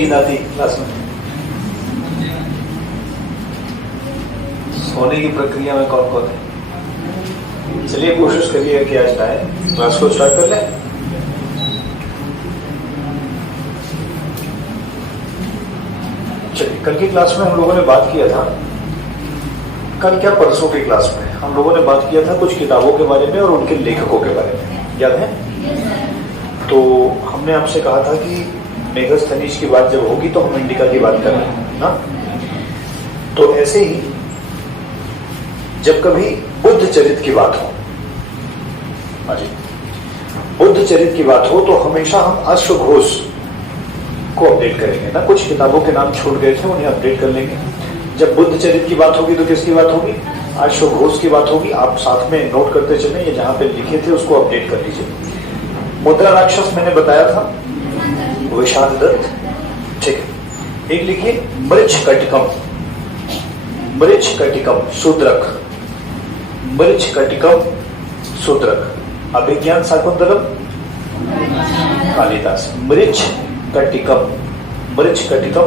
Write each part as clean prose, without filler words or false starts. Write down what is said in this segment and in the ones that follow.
नींद आती क्लास में? सोने की प्रक्रिया में कौन कौन है? चलिए कोशिश करिए कि आज आए, क्लास को स्टार्ट कर लें। चलिए, कल की क्लास में हम लोगों ने बात किया था, कल क्या परसों की क्लास में हम लोगों ने बात किया था कुछ किताबों के बारे में और उनके लेखकों के बारे में, याद है? तो हमने आपसे कहा था कि मेगास्थनीज की बात जब होगी तो हम इंडिका की बात कर रहे हैं ना। तो ऐसे ही जब कभी बुद्ध चरित्र की बात हो, हाँ जी, बुद्ध चरित्र की बात हो तो हमेशा हम अश्वघोष को अपडेट करेंगे ना। कुछ किताबों के नाम छूट गए थे, उन्हें अपडेट कर लेंगे। जब बुद्ध चरित्र की बात होगी तो किसकी बात होगी? अश्वघोष की बात होगी। आप साथ में नोट करते चलें, ये जहां पे लिखे थे उसको अपडेट कर लीजिए। मुद्रा राक्षस मैंने बताया था, विषाद दत्त, ठीक है। एक लिखिए मृच कटिकम, मृच कटिकम शूद्रक, मृच कटिकम शूद्रक। अभिज्ञान शाकुंतलम कालिदास। मृच कटिकम, मृच कटिकम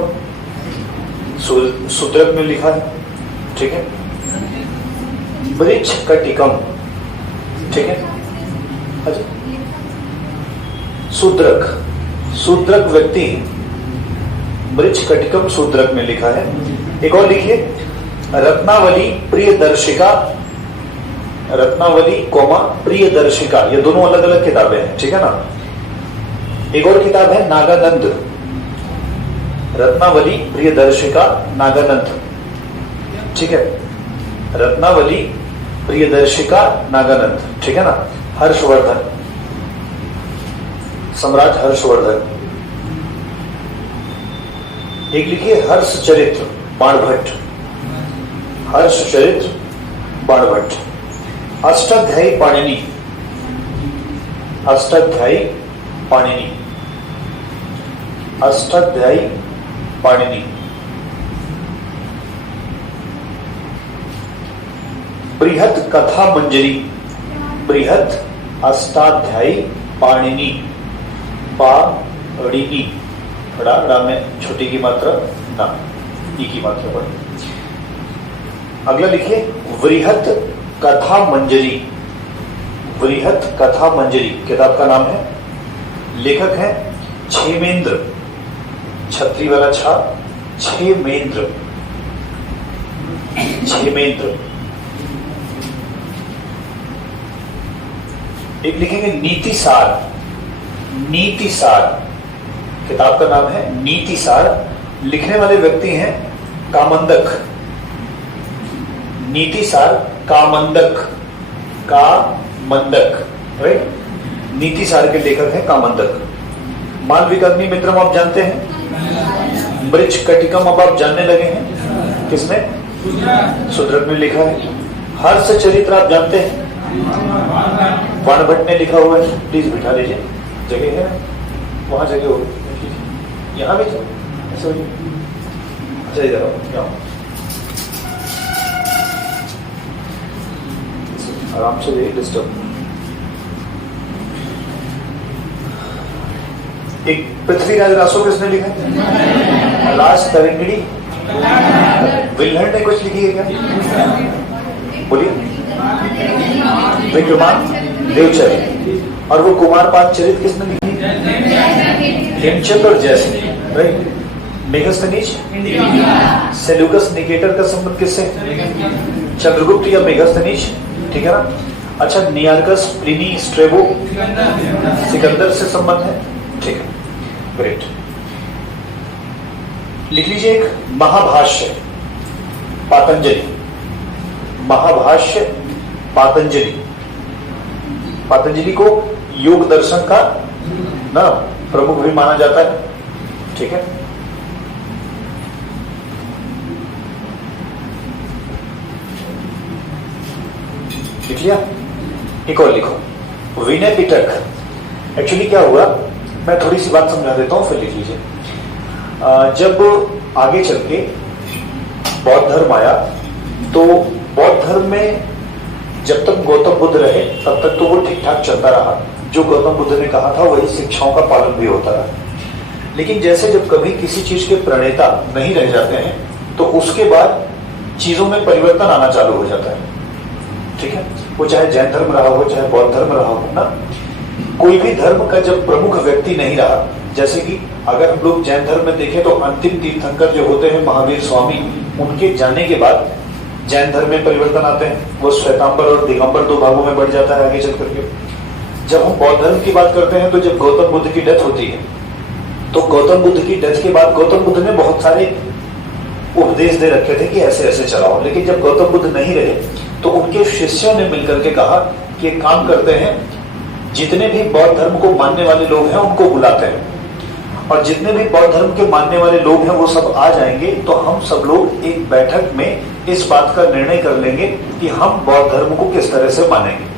शूद्रक में लिखा है, ठीक है। मृच कटिकम, ठीक है। अच्छा, शूद्रक, शूद्रक व्यक्ति, मृच कटिकम शूद्रक में लिखा है। एक और लिखिए रत्नावली प्रियदर्शिका, रत्नावली कोमा प्रियदर्शिका, ये दोनों अलग अलग किताबें हैं, ठीक है ना। एक और किताब है नागानंद, रत्नावली प्रियदर्शिका नागानंद, ठीक है। रत्नावली प्रियदर्शिका नागानंद, ठीक है ना। हर्षवर्धन, सम्राट हर्षवर्धन। एक लिखिए हर्ष चरित्र बाणभट्ट, हर्ष चरित्र बाणभट्ट। अष्टाध्यायी पाणिनि, अष्टाध्यायी पाणिनि, अष्टाध्यायी पाणिनि। बृहत कथा मंजरी, बृहत अष्टाध्यायी पाणिनि, पाणिनि, ड़ा में छोटी की मात्रा ना, ई की मात्रा पड़े। अगला लिखिए वृहत कथा मंजरी, वृहत कथा मंजरी किताब का नाम है। लेखक है क्षेमेंद्र, छत्री वाला छा, क्षेमेंद्र, क्षेमेंद्र। एक लिखेंगे नीतिसार, नीतिसार किताब का नाम है नीतिसार। लिखने वाले व्यक्ति हैं कामंदक, नीतिसार कामंदक, कामंदक, राइट। नीतिसार के लेखक हैं कामंदक। मालविकाग्नि मित्रम आप जानते हैं, मृच कटिकम अब आप जानने लगे हैं, किसमें? शूद्रक में लिखा है। हर्ष चरित्र आप जानते हैं, बाणभट्ट ने लिखा हुआ है। प्लीज बिठा लीजिए, जगह है वहां, जगह होगी, यहाँ भी ऐसे हो। अच्छा इधर आओ, आराम से भी डिस्टर्ब। एक पृथ्वीराज रासो किसने लिखा है? लास्ट तरंगिणी, विल्हड़ ने कुछ लिखी है क्या? बोलिए। विक्रमान देवचरित। और वो कुमारपाद चरित किसने लिखी? हेमचंद और Jaisingh, right. Megasthenes, Seleucus Nicator का संबंध किससे? चंद्रगुप्त या मेगास्थनीज, ठीक है ना। अच्छा, नियार्कस, प्लिनी, स्ट्रेबो, सिकंदर से संबंध है, ठीक है, ग्रेट। लिख लीजिए एक महाभाष्य पातंजलि, महाभाष्य पातंजलि। पातंजलि को योग दर्शन का ना प्रमुख भी माना जाता है, ठीक है। लिख लिया? एक और लिखो विनय पिटक। एक्चुअली क्या हुआ, मैं थोड़ी सी बात समझा देता हूं, फिर लिख लीजिए। जब आगे चल के बौद्ध धर्म आया तो बौद्ध धर्म में जब तक गौतम बुद्ध रहे तब तक तो वो ठीक ठाक चलता रहा। जो गौतम बुद्ध ने कहा था वही शिक्षाओं का पालन भी होता रहा। लेकिन जैसे जब कभी किसी चीज के प्रणेता नहीं रह जाते हैं तो उसके बाद चीजों में परिवर्तन आना चालू हो जाता है। ठीक है, वो चाहे जैन धर्म रहा हो चाहे बौद्ध धर्म रहा हो ना, कोई भी धर्म का जब प्रमुख व्यक्ति नहीं रहा, जैसे कि अगर हम लोग जैन धर्म में देखें तो अंतिम तीर्थंकर जो होते हैं महावीर स्वामी, उनके जाने के बाद जैन धर्म में परिवर्तन आते हैं। वो श्वेतांबर और दिगंबर दो भागों में बढ़ जाता है आगे चल करके। जब हम बौद्ध धर्म की बात करते हैं तो जब गौतम बुद्ध की डेथ होती है तो गौतम बुद्ध की डेथ के बाद गौतम बुद्ध ने बहुत सारे उपदेश दे रखे थे कि ऐसे ऐसे चलाओ, लेकिन जब गौतम बुद्ध नहीं रहे तो उनके शिष्यों ने मिलकर के कहा कि एक काम करते हैं, जितने भी बौद्ध धर्म को मानने वाले लोग हैं उनको बुलाते हैं, और जितने भी बौद्ध धर्म के मानने वाले लोग हैं वो सब आ जाएंगे, तो हम सब लोग एक बैठक में इस बात का निर्णय कर लेंगे कि हम बौद्ध धर्म को किस तरह से मानेंगे।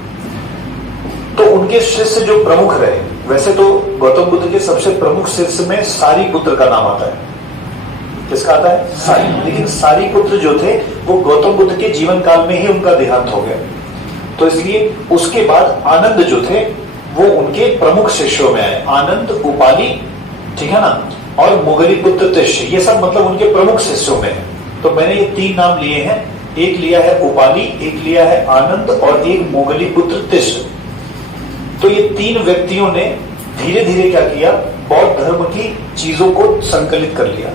तो उनके शिष्य जो प्रमुख रहे, वैसे तो गौतम बुद्ध के सबसे प्रमुख शिष्य में सारीपुत्र का नाम आता है। किसका आता है? सारी। लेकिन सारीपुत्र जो थे वो गौतम बुद्ध के जीवन काल में ही उनका देहांत हो गया, तो इसलिए उसके बाद आनंद जो थे वो उनके प्रमुख शिष्यों में आए। आनंद, उपाली, ठीक है ना, और मोगली पुत्र तिष्य, ये सब मतलब उनके प्रमुख शिष्यों में है। तो मैंने ये तीन नाम लिए हैं, एक लिया है उपाली, एक लिया है आनंद और एक मोगली पुत्र तिष्य। तो ये तीन व्यक्तियों ने धीरे धीरे क्या किया, बौद्ध धर्म की चीजों को संकलित कर लिया,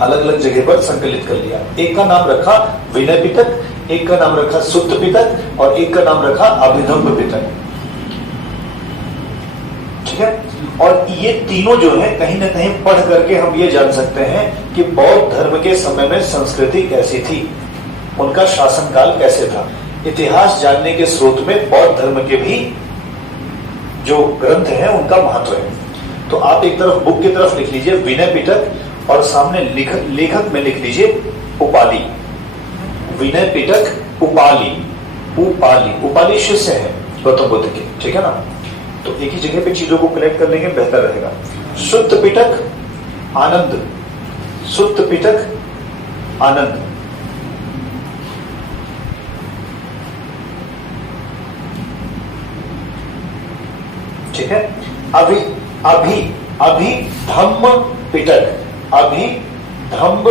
अलग अलग जगह पर संकलित कर लिया। एक का नाम रखा विनय पिटक, एक का नाम रखा सुत्त पिटक और एक का नाम रखा अभिधम्म पिटक। ठीक है, और ये तीनों जो है कहीं ना कहीं पढ़ करके हम ये जान सकते हैं कि बौद्ध धर्म के समय में संस्कृति कैसी थी, उनका शासनकाल कैसे था। इतिहास जानने के स्रोत में बौद्ध धर्म के भी जो ग्रंथ हैं उनका महत्व है। तो आप एक तरफ बुक की तरफ लिख लीजिए विनय पिटक और सामने लेखक में लिख लीजिए उपाली। विनय पिटक, उपाली। उपाली, उपाली शिष्य है गौतम बुद्ध के, ठीक है ना। तो एक ही जगह पे चीजों को कलेक्ट कर लेंगे, बेहतर रहेगा। सुत्त पिटक, आनंद। सुत्त पिटक, आनंद। ठीक है, अभी अभी अभी धम्म पिटक, अभी धम्म,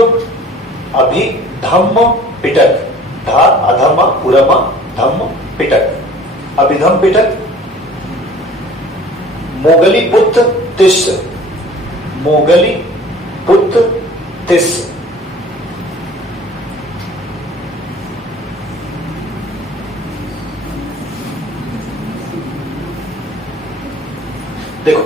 अभी धम्म पिटक, धा अधम उरमा धम्म पिटक, अभिधम पिटक। मोगली पुत्र तिष्य, मोगली पुत्र तिष्य। देखो,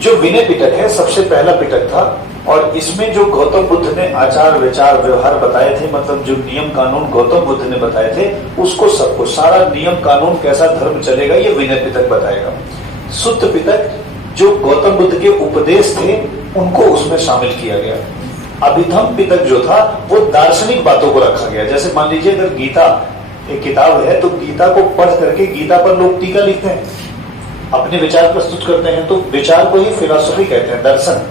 जो विनय पिटक है सबसे पहला पिटक था, और इसमें जो गौतम बुद्ध ने आचार विचार व्यवहार बताए थे, मतलब जो नियम कानून गौतम बुद्ध ने बताए थे, उसको सबको सारा नियम कानून कैसा धर्म चलेगा ये विनय पिटक बताएगा। सुत्त पिटक जो गौतम बुद्ध के उपदेश थे उनको उसमें शामिल किया गया। अभिधम पिटक जो था वो दार्शनिक बातों को रखा गया। जैसे मान लीजिए अगर गीता एक किताब है तो गीता को पढ़ करके गीता पर लोग टीका लिखते हैं, अपने विचार प्रस्तुत करते हैं, तो विचार को ही फिलॉसफी कहते हैं, दर्शन।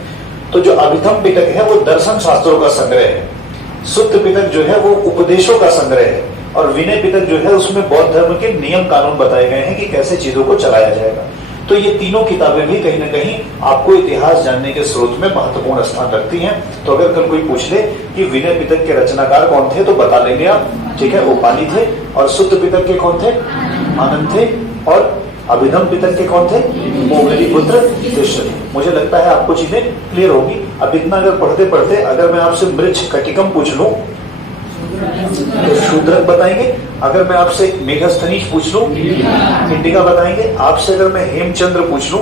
तो जो अभिधम पिटक है वो दर्शन शास्त्रों का संग्रह है। सुत्त पिटक जो है वो उपदेशों का संग्रह है, और विनय पिटक जो है उसमें बौद्ध धर्म के नियम कानून बताए गए हैं कि कैसे चीजों को चलाया जाएगा। तो ये तीनों किताबें भी कहीं ना कहीं आपको इतिहास जानने के स्रोत में महत्वपूर्ण स्थान रखती हैं। तो अगर कल कोई पूछ ले कि विनय पिटक के रचनाकार कौन थे तो बता लेंगे आप, ठीक है, उपाली थे। और सुत्त पिटक के कौन थे? आनंद थे। और अभिधम पिटक के कौन थे? मोगली पुत्र तिष्य। मुझे लगता है आपको चीजें क्लियर होगी। अब इतना अगर पढ़ते पढ़ते अगर मैं आपसे मृच्छ कटिकम पूछ लूं तो शूद्रक बताएंगे। अगर मैं आपसे मेघस्थनीज पूछ लूं इंडिका बताएंगे। आपसे अगर मैं हेमचंद्र पूछ लूं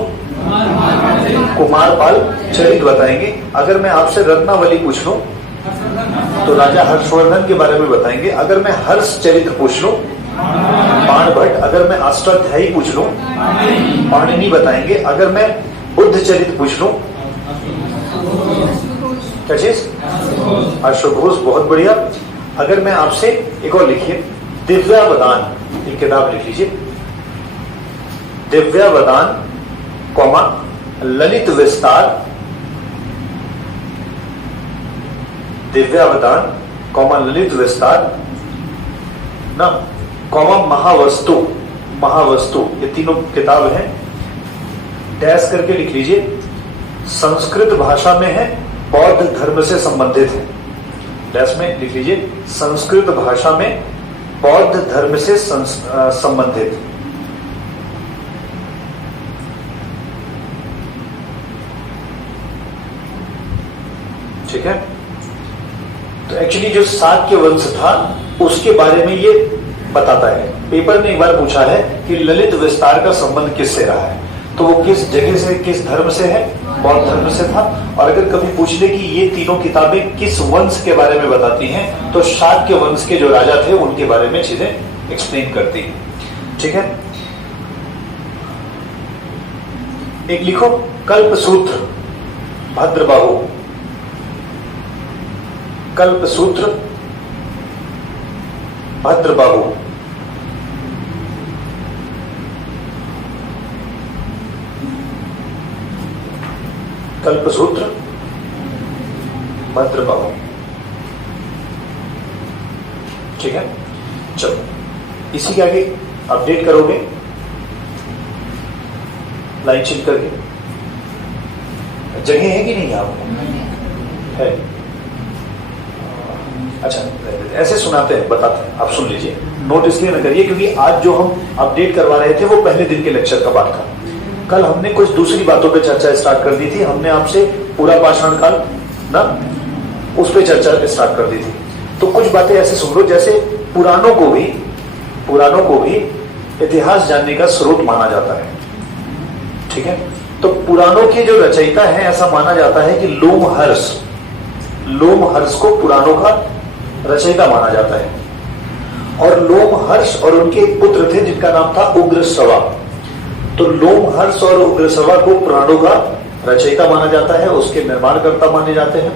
कुमारपाल चरित बताएंगे। अगर मैं आपसे रत्नावली पूछ लूं तो राजा हर्षवर्धन के बारे में बताएंगे। अगर मैं हर्ष चरित्र पूछ लूं बाणभट्ट। अगर मैं अष्टाध्यायी पूछ लूं पाणिनि बताएंगे। अगर मैं बुद्ध चरित्र पूछ लूं क्या चीज? अश्वघोष, बहुत बढ़िया। अगर मैं आपसे एक और लिखिए दिव्यावदान, एक किताब लिख लीजिए, दिव्यावदान कौमा ललित विस्तार, दिव्यावदान कौमा ललित विस्तार ना, कौमा महावस्तु, महावस्तु, ये तीनों किताब हैं। डैश करके लिख लीजिए संस्कृत भाषा में है, बौद्ध धर्म से संबंधित है। डैश में लिख लीजिए, संस्कृत भाषा में बौद्ध धर्म से संबंधित। ठीक है, तो एक्चुअली जो शाक्य वंश था उसके बारे में ये बताता है। पेपर ने एक बार पूछा है कि ललित विस्तार का संबंध किससे रहा है, तो वो किस जगह से, किस धर्म से है, बौद्ध धर्म से था। और अगर कभी पूछ ले कि ये तीनों किताबें किस वंश के बारे में बताती हैं, तो शाक्य वंश के जो राजा थे उनके बारे में चीजें एक्सप्लेन करती हैं। ठीक है, एक लिखो, कल्पसूत्र भद्रबाहु, कल्पसूत्र भद्रबाहु। कल्पसूत्र भद्रबाहु। ठीक है, चलो इसी के आगे अपडेट करोगे लाइन चिल करके। जगह है कि नहीं आपको? है। अच्छा, ऐसे सुनाते हैं, बताते हैं, आप सुन लीजिए, नोट इसलिए न करिए क्योंकि आज जो हम अपडेट करवा रहे थे वो पहले दिन के लेक्चर का बात था। कल हमने कुछ दूसरी बातों पे चर्चा स्टार्ट कर दी थी। हमने आपसे पूरा पाषाण काल ना उस पे चर्चा स्टार्ट कर दी थी। तो कुछ बातें ऐसे सुन लो, जैसे पुराणों को भी इतिहास जानने का स्रोत माना जाता है। ठीक है, तो पुराणों के जो रचयिता है, ऐसा माना जाता है कि लोमहर्ष को पुराणों का रचयिता माना जाता है। और लोमहर्ष और उनके एक पुत्र थे जिनका नाम था उग्रश्रवा। तो लोमहर्ष और उग्रश्रवा को पुराणों का रचयिता माना जाता है, उसके निर्माणकर्ता माने जाते हैं।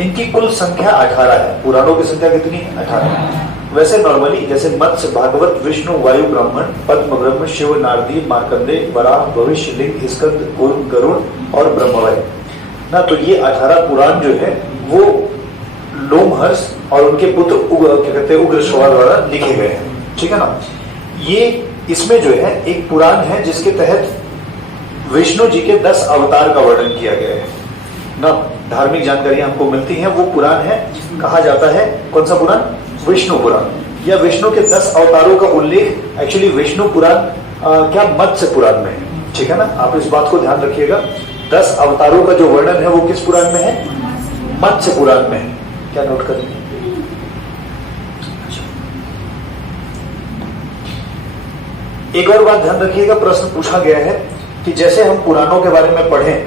इनकी कुल संख्या 18 है। पुराणों की संख्या कितनी है? 18। वैसे नॉर्मली जैसे मत्स्य, भागवत, विष्णु, वायु, ब्राह्मण, पद्म, ब्रह्म, शिव, नारदी, मार्कंडेय, वराह, भविष्य, लिंग, स्कंद, गरुड़ और ब्रह्मवय ना, तो ये 18 पुराण जो है वो लोमहर्ष और उनके पुत्र क्या कहते हैं उग्रश्रवा द्वारा लिखे गए हैं। ठीक है ना, ये इसमें जो है एक पुराण है जिसके तहत विष्णु जी के 10 अवतार का वर्णन किया गया है ना। धार्मिक जानकारी हमको मिलती है, वो पुराण है, कहा जाता है कौन सा पुराण? विष्णु पुराण। या विष्णु के 10 अवतारों का उल्लेख एक्चुअली विष्णु पुराण क्या मत्स्य पुराण में है। ठीक है ना, आप इस बात को ध्यान रखिएगा। 10 अवतारों का जो वर्णन है वो किस पुराण में है? मत्स्य पुराण में है। क्या नोट करेंगे? एक और बात ध्यान रखिएगा, प्रश्न पूछा गया है कि जैसे हम पुराणों के बारे में पढ़ें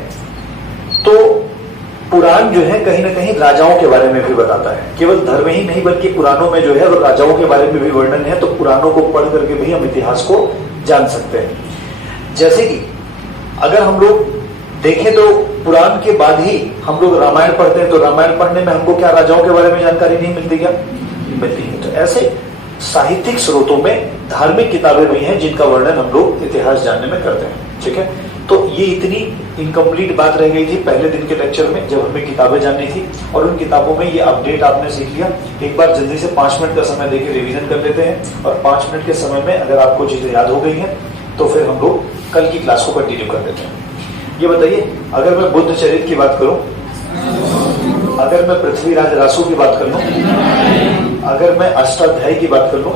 तो पुराण जो है कहीं ना कहीं राजाओं के बारे में भी बताता है। केवल धर्म ही नहीं बल्कि पुराणों में जो है वो राजाओं के बारे में भी वर्णन है। तो पुराणों को पढ़ करके भी हम इतिहास को जान सकते हैं। जैसे कि अगर हम लोग देखें तो पुराण के बाद ही हम लोग रामायण पढ़ते हैं, तो रामायण पढ़ने में हमको क्या राजाओं के बारे में जानकारी नहीं मिलती? क्या मिलती है? तो ऐसे साहित्यिक स्रोतों में धार्मिक किताबें भी हैं जिनका वर्णन हम लोग इतिहास जानने में करते हैं। ठीक है, तो ये इतनी इनकम्प्लीट बात रह गई थी पहले दिन के लेक्चर में जब हमें किताबें जाननी थी, और उन किताबों में ये अपडेट आपने सीख लिया। एक बार जल्दी से 5 मिनट का समय देके रिवीजन कर लेते हैं, और 5 मिनट के समय में अगर आपको चीजें याद हो गई हैं तो फिर हम लोग कल की क्लास को कंटिन्यू कर देते हैं। ये बताइए, अगर मैं बुद्ध चरित्र की बात करूं, अगर मैं पृथ्वीराज रासू की बात कर लूं, अगर मैं अष्टाध्यायी की बात कर लूं,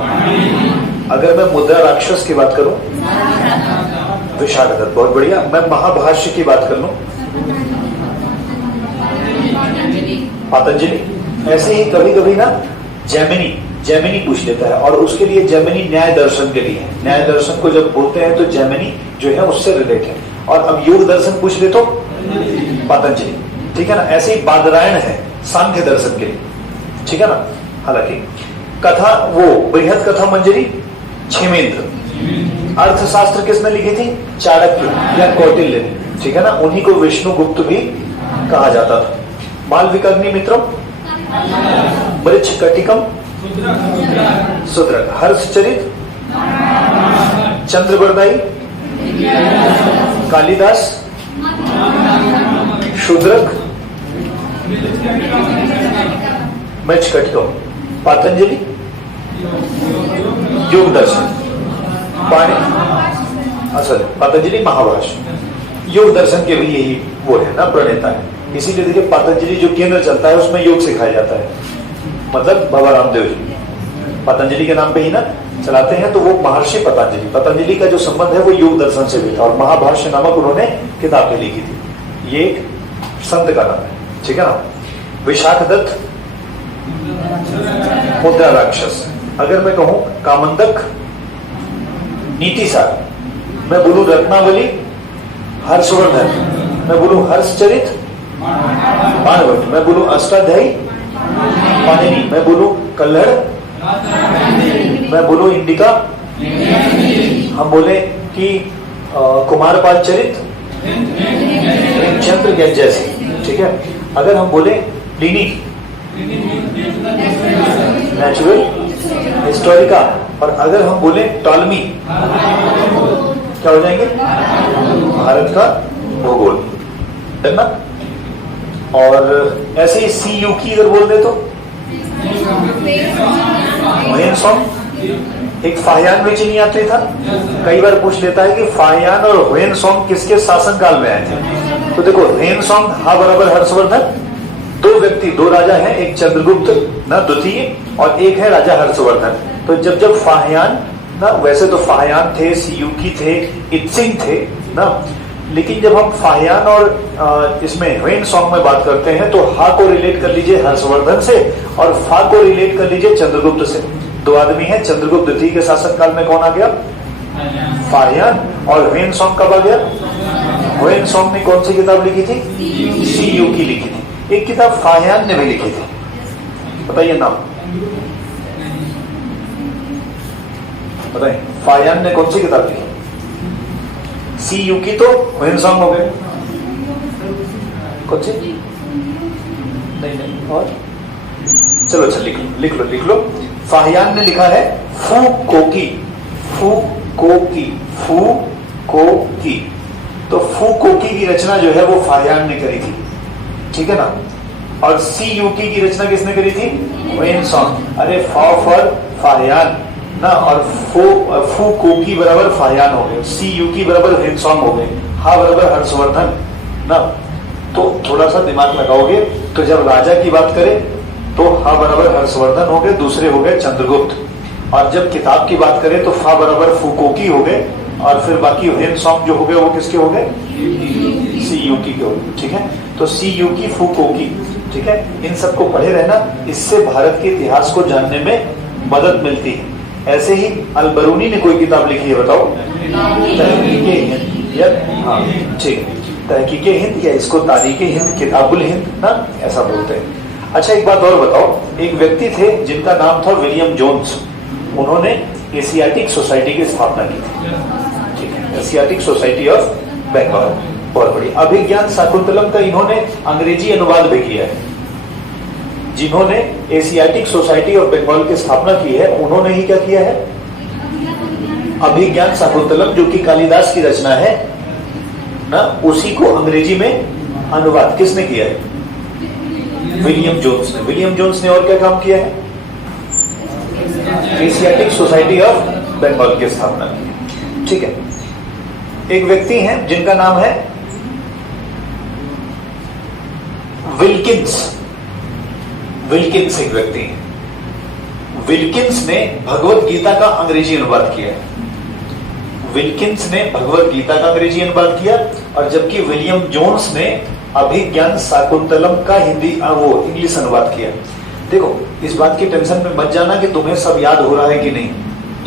अगर मैं मुद्रा राक्षस की बात करूं, विशाखदत्त, बहुत बढ़िया। मैं महाभाष्य की बात कर लूं, पतंजलि। ऐसे ही कभी कभी ना जैमिनी पूछ लेता है, और उसके लिए जैमिनी न्याय दर्शन के लिए है। न्याय दर्शन को जब बोलते हैं तो जैमिनी जो है उससे रिलेट है। और अब योग दर्शन पूछ ले तो पतंजलि। ठीक है ना, ऐसे ही बादरायण है सांख्य दर्शन के लिए। ठीक है ना, हालांकि कथा वो बृहद कथा मंजरी क्षेमेंद्र। अर्थशास्त्र किसने लिखी थी? चाणक्य या कौटिल्य ने। ठीक है ना, उन्हीं को विष्णुगुप्त भी कहा जाता था। मालविकाग्नि मित्रम, मृच्छकटिकम, शूद्रक, हर्षचरित, चंद्रबरदाई, कालिदास, शूद्रक, मृच्छकटिकम, पतंजलि, योग दर्शन, पाणी, असल पतंजलि महाभाष्य। योग दर्शन के भी यही वो है ना, प्रणेता है। इसीलिए देखिए पतंजलि जो केंद्र चलता है उसमें योग सिखाया जाता है, मतलब बाबा रामदेव जी पतंजलि के नाम पे ही ना चलाते हैं। तो वो महर्षि पतंजलि का जो संबंध है वो योग दर्शन से भी था, और महाभाष्य नामक उन्होंने किताबें लिखी थी। ये एक संत का नाम है, ठीक है ना। विशाखदत्त मुद्रा राक्षस, अगर मैं कहूं कामंदक नीतिसार, मैं बोलूं रत्नावली हर्षवर्धन, मैं बोलूं हर्षचरित मानवट, मैं बोलूं अष्टाध्यायी पाणिनि, मैं बोलूं कल्हड़, मैं बोलूं इंडिका, हम बोले कि कुमारपाल चरित चंद्र जैसे, ठीक है। अगर हम बोले प्लिनी नेचुरल हिस्टोरिका, और अगर हम बोले टॉलमी क्या हो जाएंगे, भारत का भूगोल, है ना। और ऐसे ही सी यू की अगर बोल दे तो हुएनसोंग, एक फाहियान में चीनी यात्री था, कई बार पूछ लेता है कि फाहियान और हुएनसोंग किसके शासन काल में आए थे। तो देखो हुएनसोंग हा बराबर हर्षवर्धन, दो व्यक्ति, दो राजा हैं, एक चंद्रगुप्त ना द्वितीय और एक है राजा हर्षवर्धन। तो जब जब फाहियान ना, वैसे तो फाहियान थे, सियूकी थे, इत्सिंग थे ना, लेकिन जब हम फाहियान और इसमें हुएनसोंग में बात करते हैं तो हा को रिलेट कर लीजिए हर्षवर्धन से और फा को रिलेट कर लीजिए चंद्रगुप्त से। दो आदमी हैं, चंद्रगुप्त द्वितीय के शासन काल में कौन आ गया, फाहियान, और हुएनसोंग कब आ गया, हुएनसोंग ने कौन सी किताब लिखी थी, सी यू की लिखी थी। एक किताब फाहियान ने भी लिखी थी, बताइए नाम, बताइए फाहियान ने कौन सी किताब लिखी, सी यू की तो हुएनसोंग हो गए, कौन सी नहीं, और चलो अच्छा लिख लो। फाहियान ने लिखा है फू कोकी, तो फू कोकी की रचना जो है वो फाहियान ने करी थी, ठीक है ना। और सी यू की रचना किसने करी थी, हुएनसोंग। अरे फा फॉर फाहियान ना, और फू कोकी बराबर फाहियान हो गए, सी यू की बराबर हुएनसोंग हो गए, हा बराबर हर्षवर्धन ना। तो थोड़ा सा दिमाग लगाओगे तो जब राजा की बात करें तो हा बराबर हर्षवर्धन हो गए, दूसरे हो गए चंद्रगुप्त, और जब किताब की बात करें तो फा बराबर फूकोकी हो गए, और फिर बाकी हुएनसोंग जो हो गए वो किसके हो गए, सी यू की हो गए, ठीक है। तो सी यू की फूकोकी, ठीक है। इन सबको पढ़े रहना, इससे भारत के इतिहास को जानने में मदद मिलती है। ऐसे ही अलबरूनी ने कोई किताब लिखी है, बताओ, तहकीके हिंद, हाँ ठीक, तहकीके हिंद, या इसको तारीखे हिंद, किताबुल हिंद ना ऐसा बोलते हैं। अच्छा एक बात और बताओ, एक व्यक्ति थे जिनका नाम था विलियम जोन्स, उन्होंने एशियाटिक सोसाइटी की स्थापना की थी, ठीक है, एशियाटिक सोसाइटी ऑफ बंगाल, बहुत बड़ी। अभिज्ञान शाकुंतलम का इन्होंने अंग्रेजी अनुवाद भी किया है। जिन्होंने एशियाटिक सोसाइटी ऑफ बंगाल की स्थापना की है उन्होंने ही क्या किया है, अभिज्ञान शाकुंतलम जो कि कालिदास की रचना है ना, उसी को अंग्रेजी में अनुवाद किसने किया है, विलियम जोन्स ने। विलियम जोन्स ने और क्या काम किया है, एशियाटिक सोसाइटी ऑफ बंगाल की स्थापना की, ठीक है। एक व्यक्ति हैं जिनका नाम है विल्किंस, विल्किंस एक व्यक्ति है, विल्किंस ने भगवत गीता का अंग्रेजी अनुवाद किया है, विल्किंस ने भगवत गीता का अंग्रेजी अनुवाद किया, और जबकि विलियम जोन्स ने अभिज्ञान शाकुंतलम का हिंदी वो इंग्लिश अनुवाद किया। देखो इस बात की टेंशन में मत जाना कि तुम्हें सब याद हो रहा है कि नहीं,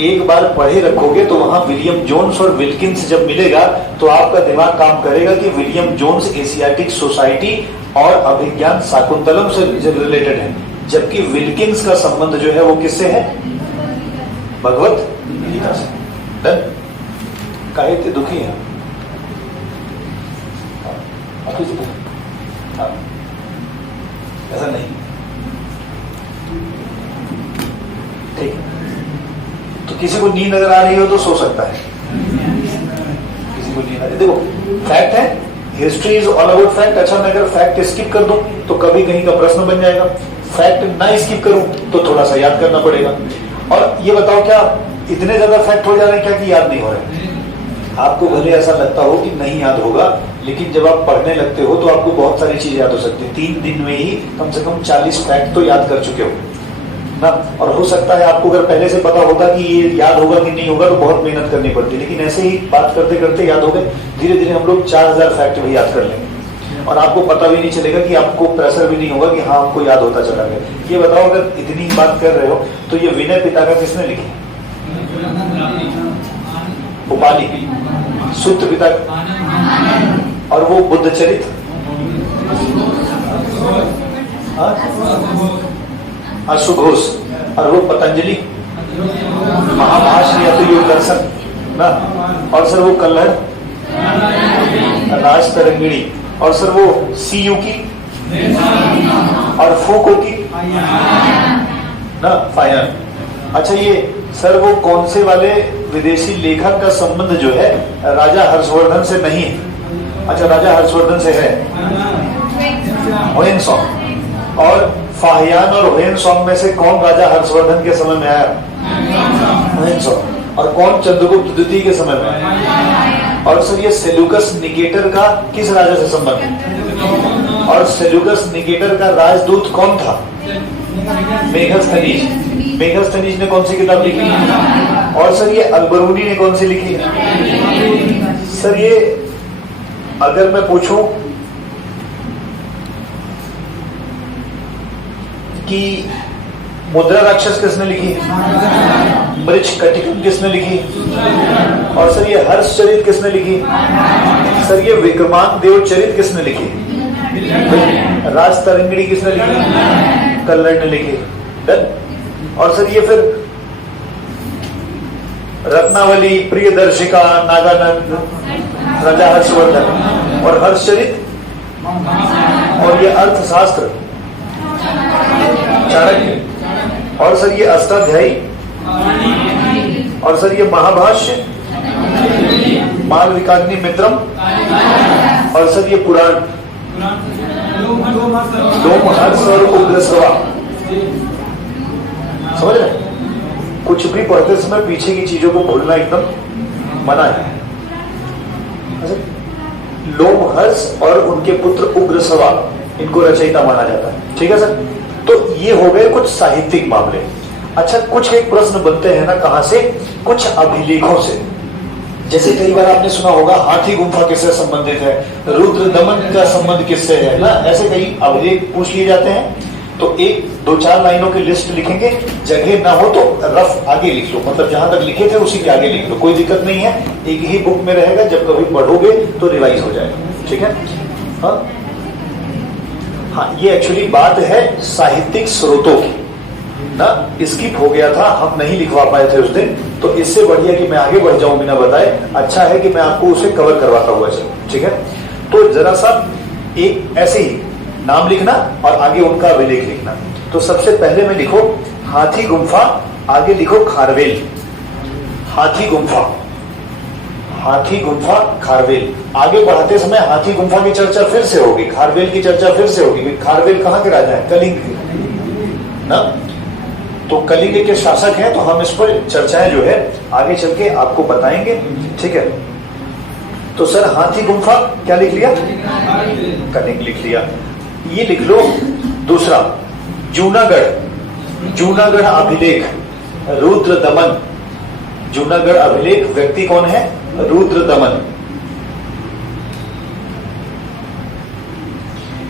एक बार पढ़े रखोगे तो वहां विलियम जोन्स और विल्किंस जब मिलेगा तो आपका दिमाग काम करेगा कि विलियम जोन्स एशियाटिक सोसाइटी और अभिज्ञान शाकुंतलम से रिलेटेड है, जबकि विल्किंस का संबंध जो है वो किससे है, भगवत गीता से। काहे इतने दुखी है, ऐसा नहीं, ठीक। तो किसी को नींद अगर आ रही हो तो सो सकता है, किसी को नींद आ रही, देखो फैक्ट है, history is all about fact. अच्छा मैं अगर फैक्ट स्किप कर दूं तो कभी कहीं का प्रश्न बन जाएगा, फैक्ट ना स्किप करूं तो थोड़ा सा याद करना पड़ेगा। और ये बताओ क्या इतने ज्यादा फैक्ट हो जा रहे हैं क्या कि याद नहीं हो रहे? आपको भले ऐसा लगता हो कि नहीं याद होगा, लेकिन जब आप पढ़ने लगते हो तो आपको बहुत सारी चीजें याद हो सकती है। 3 दिन में ही कम से कम 40 फैक्ट तो याद कर चुके हो ना। और हो सकता है आपको अगर पहले से पता होता कि ये याद होगा कि नहीं होगा तो बहुत मेहनत करनी पड़ती, लेकिन ऐसे ही बात करते करते याद हो गए। धीरे धीरे हम लोग 4000 फैक्ट भी याद कर लेंगे और आपको पता भी नहीं चलेगा कि आपको प्रेशर भी नहीं होगा कि हाँ हमको याद होता चला गया। ये बताओ अगर इतनी बात कर रहे हो तो ये विनय पिटका किसने लिखी? उपाली। सुत्त पिटका और वो बुद्ध चरित, सुघोष, और वो पतंजलि महाभाष्य या तो योग दर्शन ना, और सर वो कल्हड़ राज तरंगिणी, और सर वो सीयू की और फूको की ना फायर। अच्छा ये सर वो कौन से वाले विदेशी लेखक का संबंध जो है राजा हर्षवर्धन से नहीं है? अच्छा राजा हर्षवर्धन से है होयेनसॉन्ग। और फाहियान और होयेनसॉन्ग में से कौन राजा हर्षवर्धन के समय में आया? होयेनसॉन्ग। और कौन चंद्रगुप्त द्वितीय के समय में? और सर ये सेल्यूकस निकेटर का किस राजा से संबंध है? और सेल्यूकस निकेटर का राजदूत कौन था? मेगस्थनीज। मेगस्थनीज ने कौन सी किताब लिखी? और सर ये अलबरूनी ने कौन सी लिखी? सर ये अगर मैं पूछूं कि मुद्रा राक्षस किसने लिखी? मृच्छकटिकम किसने लिखी? और सर ये हर्षचरित किसने लिखी? सर ये विक्रमांक देव चरित किसने लिखी? राज तरंगिणी किसने लिखी? कल्हड़ ने लिखी। और सर ये फिर रत्नावली, प्रियदर्शिका, नागानंद, राजा हर्षवर्धन, और हर्षचरित, और ये अर्थशास्त्र चाणक्य, और सर ये अष्टाध्यायी, और सर ये महाभाष्य मालविकाग्नि मित्रम, और सर ये पुराण लोमहर्ष और उग्रश्रवा। समझ रहे? कुछ भी पढ़ते समय पीछे की चीजों को भूलना एकदम मना है। लोमहर्ष और उनके पुत्र उग्रश्रवा, इनको रचयिता माना जाता है। ठीक है सर? तो ये हो गए कुछ साहित्यिक मामले। अच्छा कुछ एक प्रश्न बनते हैं ना, कहां से? कुछ अभिलेखों से। जैसे कई बार आपने सुना होगा हाथी गुम्फा किससे संबंधित है, रुद्र दमन का संबंध किससे है ना, ऐसे कई अभिलेख पूछ लिए जाते हैं। तो 1-2-4 लाइनों की लिस्ट लिखेंगे, जगह ना हो तो रफ आगे लिख लो, मतलब जहां तक लिखे थे उसी के आगे लिख लो, कोई दिक्कत नहीं है। एक ही बुक में रहेगा, जब कभी पढ़ोगे तो रिवाइज हो जाएगा। ठीक है? हाँ ये एक्चुअली बात है साहित्यिक स्रोतों की ना, स्किप हो गया था, हम नहीं लिखवा पाए थे उस दिन, तो इससे बढ़िया कि मैं आगे बढ़ जाऊं बिना बताए, अच्छा है कि मैं आपको उसे कवर करवाता हुआ चलूं। ठीक है? तो जरा सा एक ऐसे ही नाम लिखना और आगे उनका अभिलेख लिखना। तो सबसे पहले में लिखो हाथी गुम्फा, आगे लिखो खारवेल। हाथी गुम्फा, हाथी गुम्फा खारवेल। आगे बढ़ाते समय हाथी गुम्फा की चर्चा फिर से होगी, खारवेल की चर्चा फिर से होगी। खारवेल कहाँ के राजा है? कलिंग के ना, तो कलिंग के शासक हैं, तो हम इस पर चर्चाएं जो है आगे चल के आपको बताएंगे। ठीक है? तो सर हाथी गुम्फा क्या लिख लिया? कलिंग लिख लिया। ये लिख लो दूसरा जूनागढ़, जूनागढ़ अभिलेख रुद्र दमन। जूनागढ़ अभिलेख व्यक्ति कौन है? रुद्र दमन।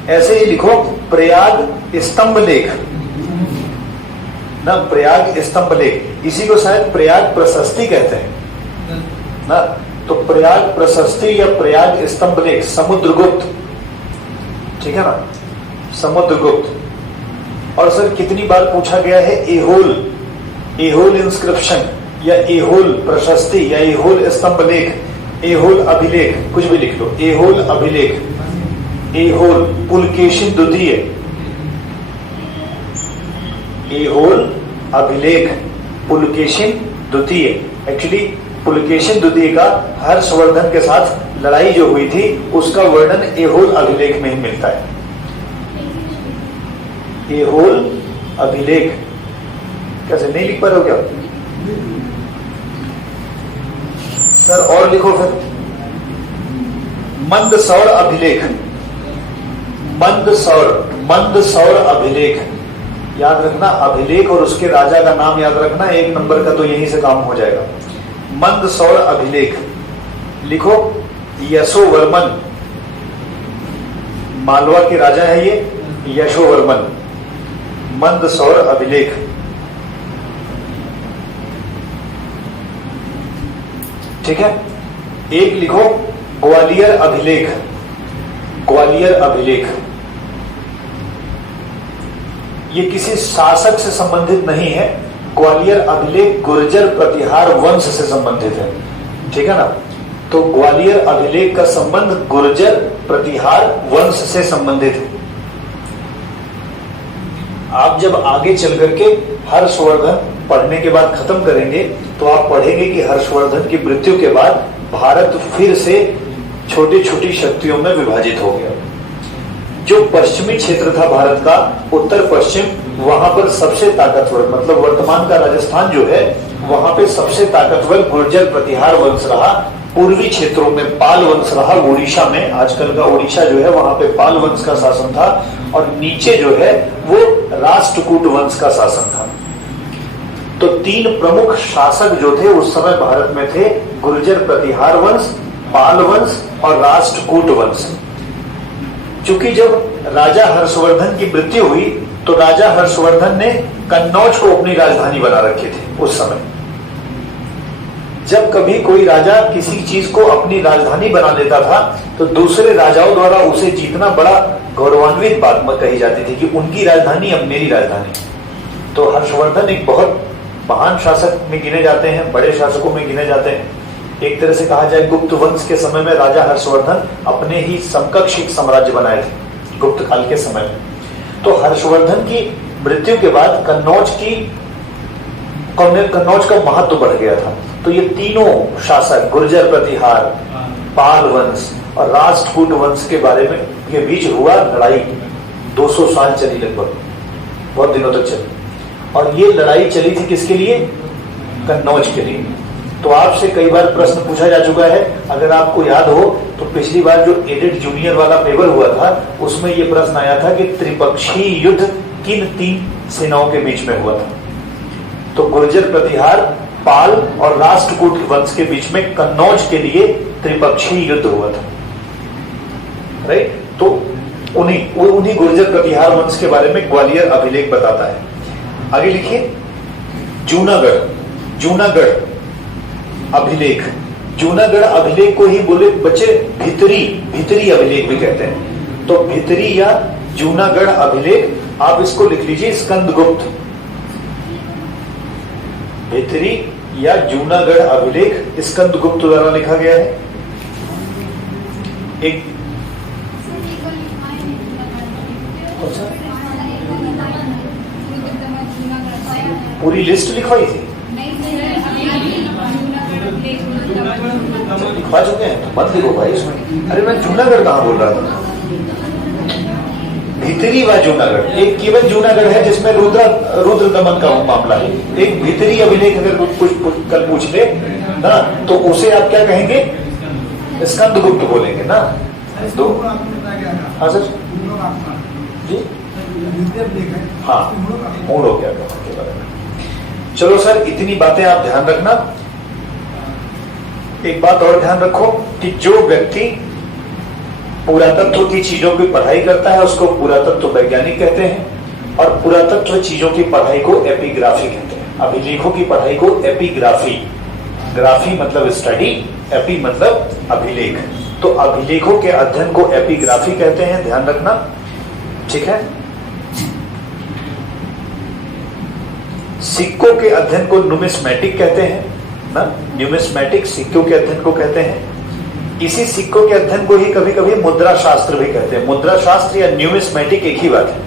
ऐसे ही लिखो प्रयाग स्तंभ लेख ना, प्रयाग स्तंभ लेख, इसी को शायद प्रयाग प्रशस्ति कहते हैं ना। तो प्रयाग प्रशस्ति या प्रयाग स्तंभ लेख, समुद्रगुप्त। ठीक है ना, समुद्रगुप्त। और सर कितनी बार पूछा गया है एहोल, एहोल इंस्क्रिप्शन या एहोल प्रशस्ति या एहोल स्तंभ लेख, एहोल अभिलेख, कुछ भी लिख लो। एहोल अभिलेख, एहोल पुलकेशिन द्वितीय, एहोल अभिलेख पुलकेशिन द्वितीय। एक्चुअली पुलकेशिन द्वितीय का हर्षवर्धन के साथ लड़ाई जो हुई थी उसका वर्णन एहोल अभिलेख में ही मिलता है। एहोल अभिलेख कैसे नहीं लिख पा रहे हो क्या सर? और लिखो फिर मंदसौर अभिलेख, मंदसौर अभिलेख याद रखना, अभिलेख और उसके राजा का नाम याद रखना, 1 नंबर का तो यहीं से काम हो जाएगा। मंदसौर अभिलेख लिखो, यशोवर्मन, मालवा के राजा है ये यशोवर्मन, मंदसौर अभिलेख। ठीक है, एक लिखो ग्वालियर अभिलेख, ग्वालियर अभिलेख। ये किसी शासक से संबंधित नहीं है, ग्वालियर अभिलेख गुर्जर प्रतिहार वंश से संबंधित है। ठीक है ना, तो ग्वालियर अभिलेख का संबंध गुर्जर प्रतिहार वंश से संबंधित है। आप जब आगे चल करके हर्षवर्धन पढ़ने के बाद खत्म करेंगे तो आप पढ़ेंगे कि हर्षवर्धन की मृत्यु के बाद भारत फिर से छोटी छोटी शक्तियों में विभाजित हो गया। जो पश्चिमी क्षेत्र था भारत का, उत्तर पश्चिम, वहां पर सबसे ताकतवर, मतलब वर्तमान का राजस्थान जो है, वहां पे सबसे ताकतवर गुर्जर प्रतिहार वंश रहा। पूर्वी क्षेत्रों में पाल वंश रहा, उड़ीसा में, आजकल का उड़ीसा जो है वहां पे पाल वंश का शासन था, और नीचे जो है वो राष्ट्रकूट वंश का शासन था। तो 3 प्रमुख शासक जो थे उस समय भारत में थे, गुर्जर प्रतिहार वंश, पाल वंश और राष्ट्रकूट वंश। चूंकि जब राजा हर्षवर्धन की मृत्यु हुई तो राजा हर्षवर्धन ने कन्नौज को अपनी राजधानी बना रखे थे। उस समय जब कभी कोई राजा किसी चीज को अपनी राजधानी बना लेता था तो दूसरे राजाओं द्वारा उसे जीतना बड़ा गौरवान्वित बात कही जाती थी कि उनकी राजधानी अब मेरी राजधानी। तो हर्षवर्धन एक बहुत महान शासक में गिने जाते हैं, बड़े शासकों में गिने जाते हैं। एक तरह से कहा जाए गुप्त वंश के समय में राजा हर्षवर्धन अपने ही समकक्ष एक साम्राज्य बनाए थे गुप्त काल के समय में। तो हर्षवर्धन की मृत्यु के बाद कन्नौज का महत्व बढ़ गया था। तो ये तीनों शासक, गुर्जर प्रतिहार, पाल वंश और राष्ट्रकूट वंश के बारे में के बीच हुआ लड़ाई, 200 साल चली, लगभग बहुत दिनों तक चली। और ये लड़ाई चली थी किसके लिए? कन्नौज के लिए। तो आपसे कई बार प्रश्न पूछा जा चुका है, अगर आपको याद हो तो पिछली बार जो एडिट जूनियर वाला पेपर हुआ था उसमें यह प्रश्न आया था कि त्रिपक्षीय युद्ध किन 3 सेनाओं के बीच में हुआ था। तो गुर्जर प्रतिहार, पाल और राष्ट्रकूट वंश के बीच में कन्नौज के लिए त्रिपक्षीय युद्ध हुआ था। राइट, तो उन्हीं गुर्जर प्रतिहार वंश के बारे में ग्वालियर अभिलेख बताता है। आगे लिखिए, जूनागढ़ अभिलेख। जूनागढ़ अभिलेख को ही बोले बच्चे भितरी अभिलेख भी कहते हैं। तो भितरी या जूनागढ़ अभिलेख, आप इसको लिख लीजिए स्कंदगुप्त। भितरी या जूनागढ़ अभिलेख स्कंदगुप्त द्वारा लिखा गया है। एक पूरी लिस्ट लिखवाई थी, लिखवा चुके हैं तो मत लिखो भाई इसमें। अरे मैं जूनागढ़ कहां बोल रहा था, भीतरी व जूनागढ़। एक केवल जूनागढ़ है जिसमें रुद्र दमन का मामला है। एक भीतरी अभिलेख अगर कुछ कल पूछ ले ना तो उसे आप क्या कहेंगे? स्कंदगुप्त बोलेंगे ना। दो हाँ सर जी, हाँ मूड हो गया के बारे में। चलो सर, इतनी बातें आप ध्यान रखना। एक बात और ध्यान रखो कि जो व्यक्ति पुरातत्व की चीजों की पढ़ाई करता है उसको पुरातत्व वैज्ञानिक कहते हैं, और पुरातत्व चीजों की पढ़ाई को एपिग्राफी कहते हैं। अभिलेखों की पढ़ाई को एपिग्राफी, ग्राफी मतलब स्टडी, एपी मतलब अभिलेख। तो अभिलेखों के अध्ययन को एपिग्राफी कहते हैं, ध्यान रखना, ठीक है। सिक्कों के अध्ययन को न्यूमिस्मेटिक कहते हैं ना, न्यूमिस्मेटिक सिक्कों के अध्ययन को कहते हैं। इसी सिक्कों के अध्ययन को ही कभी कभी मुद्रा शास्त्र भी कहते हैं। मुद्रा शास्त्र या न्यूमिस्मेटिक एक ही बात है,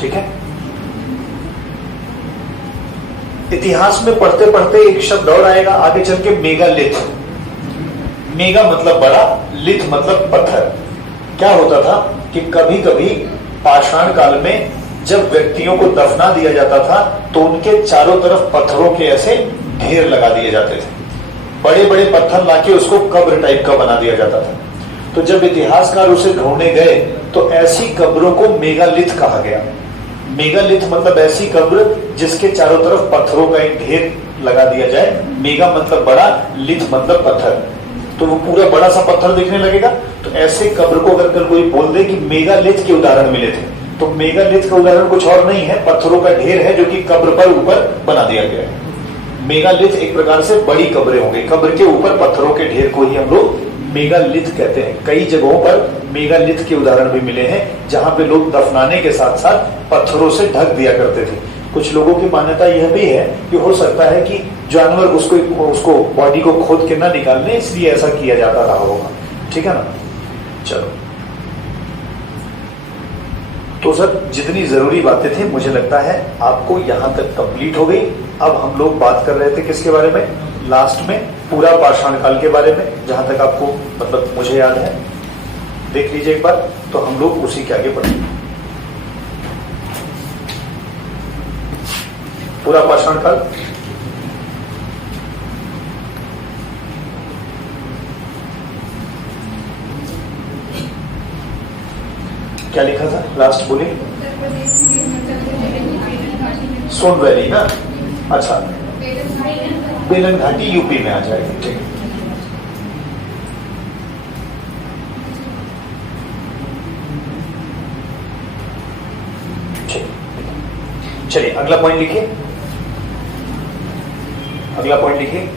ठीक है। इतिहास में पढ़ते पढ़ते एक शब्द और आएगा आगे चल के, मेगालिथ। मेगा मतलब बड़ा, लिथ मतलब पत्थर। क्या होता था कि कभी कभी पाषाण काल में जब व्यक्तियों को दफना दिया जाता था तो उनके चारों तरफ पत्थरों के ऐसे ढेर लगा दिए जाते थे। बड़े बड़े पत्थर लाके उसको कब्र टाइप का बना दिया जाता था। तो जब इतिहासकार उसे ढूंढने गए तो ऐसी कब्रों को मेगालिथ कहा गया। मेगालिथ मतलब ऐसी कब्र जिसके चारों तरफ पत्थरों का एक ढेर लगा दिया जाए। मेगा मतलब बड़ा, लिथ मतलब पत्थर, तो वो पूरा बड़ा सा पत्थर दिखने लगेगा। तो ऐसे कब्र को अगर कल कोई बोल दे कि मेगालिथ के उदाहरण मिले थे, तो मेगालिथ का उदाहरण कुछ और नहीं है, पत्थरों का ढेर है जो कि कब्र पर ऊपर बना दिया गया है। मेगालिथ एक प्रकार से बड़ी कब्रें होंगी, कब्र के ऊपर पत्थरों के ढेर को ही हम लोग मेगालिथ कहते हैं। कई जगहों पर मेगालिथ के उदाहरण भी मिले हैं जहां पे लोग दफनाने के साथ साथ पत्थरों से ढक दिया करते थे। कुछ लोगों की मान्यता यह भी है कि हो सकता है कि जानवर उसको बॉडी को खोद के ना निकालने, इसलिए ऐसा किया जाता रहा होगा। ठीक है ना। चलो, तो सर जितनी जरूरी बातें थी मुझे लगता है आपको यहां तक कंप्लीट हो गई। अब हम लोग बात कर रहे थे किसके बारे में, लास्ट में पूरा पाषाण काल के बारे में, जहां तक आपको मतलब मुझे याद है। देख लीजिए एक बार, तो हम लोग उसी के आगे बढ़ेंगे। पूरा पाषाण काल क्या लिखा था लास्ट, बोलिए। सोन वैली ना, अच्छा, बेलन घाटी यूपी में आ जाएगी। ठीक है, चलिए अगला पॉइंट लिखिए। अगला पॉइंट लिखिए।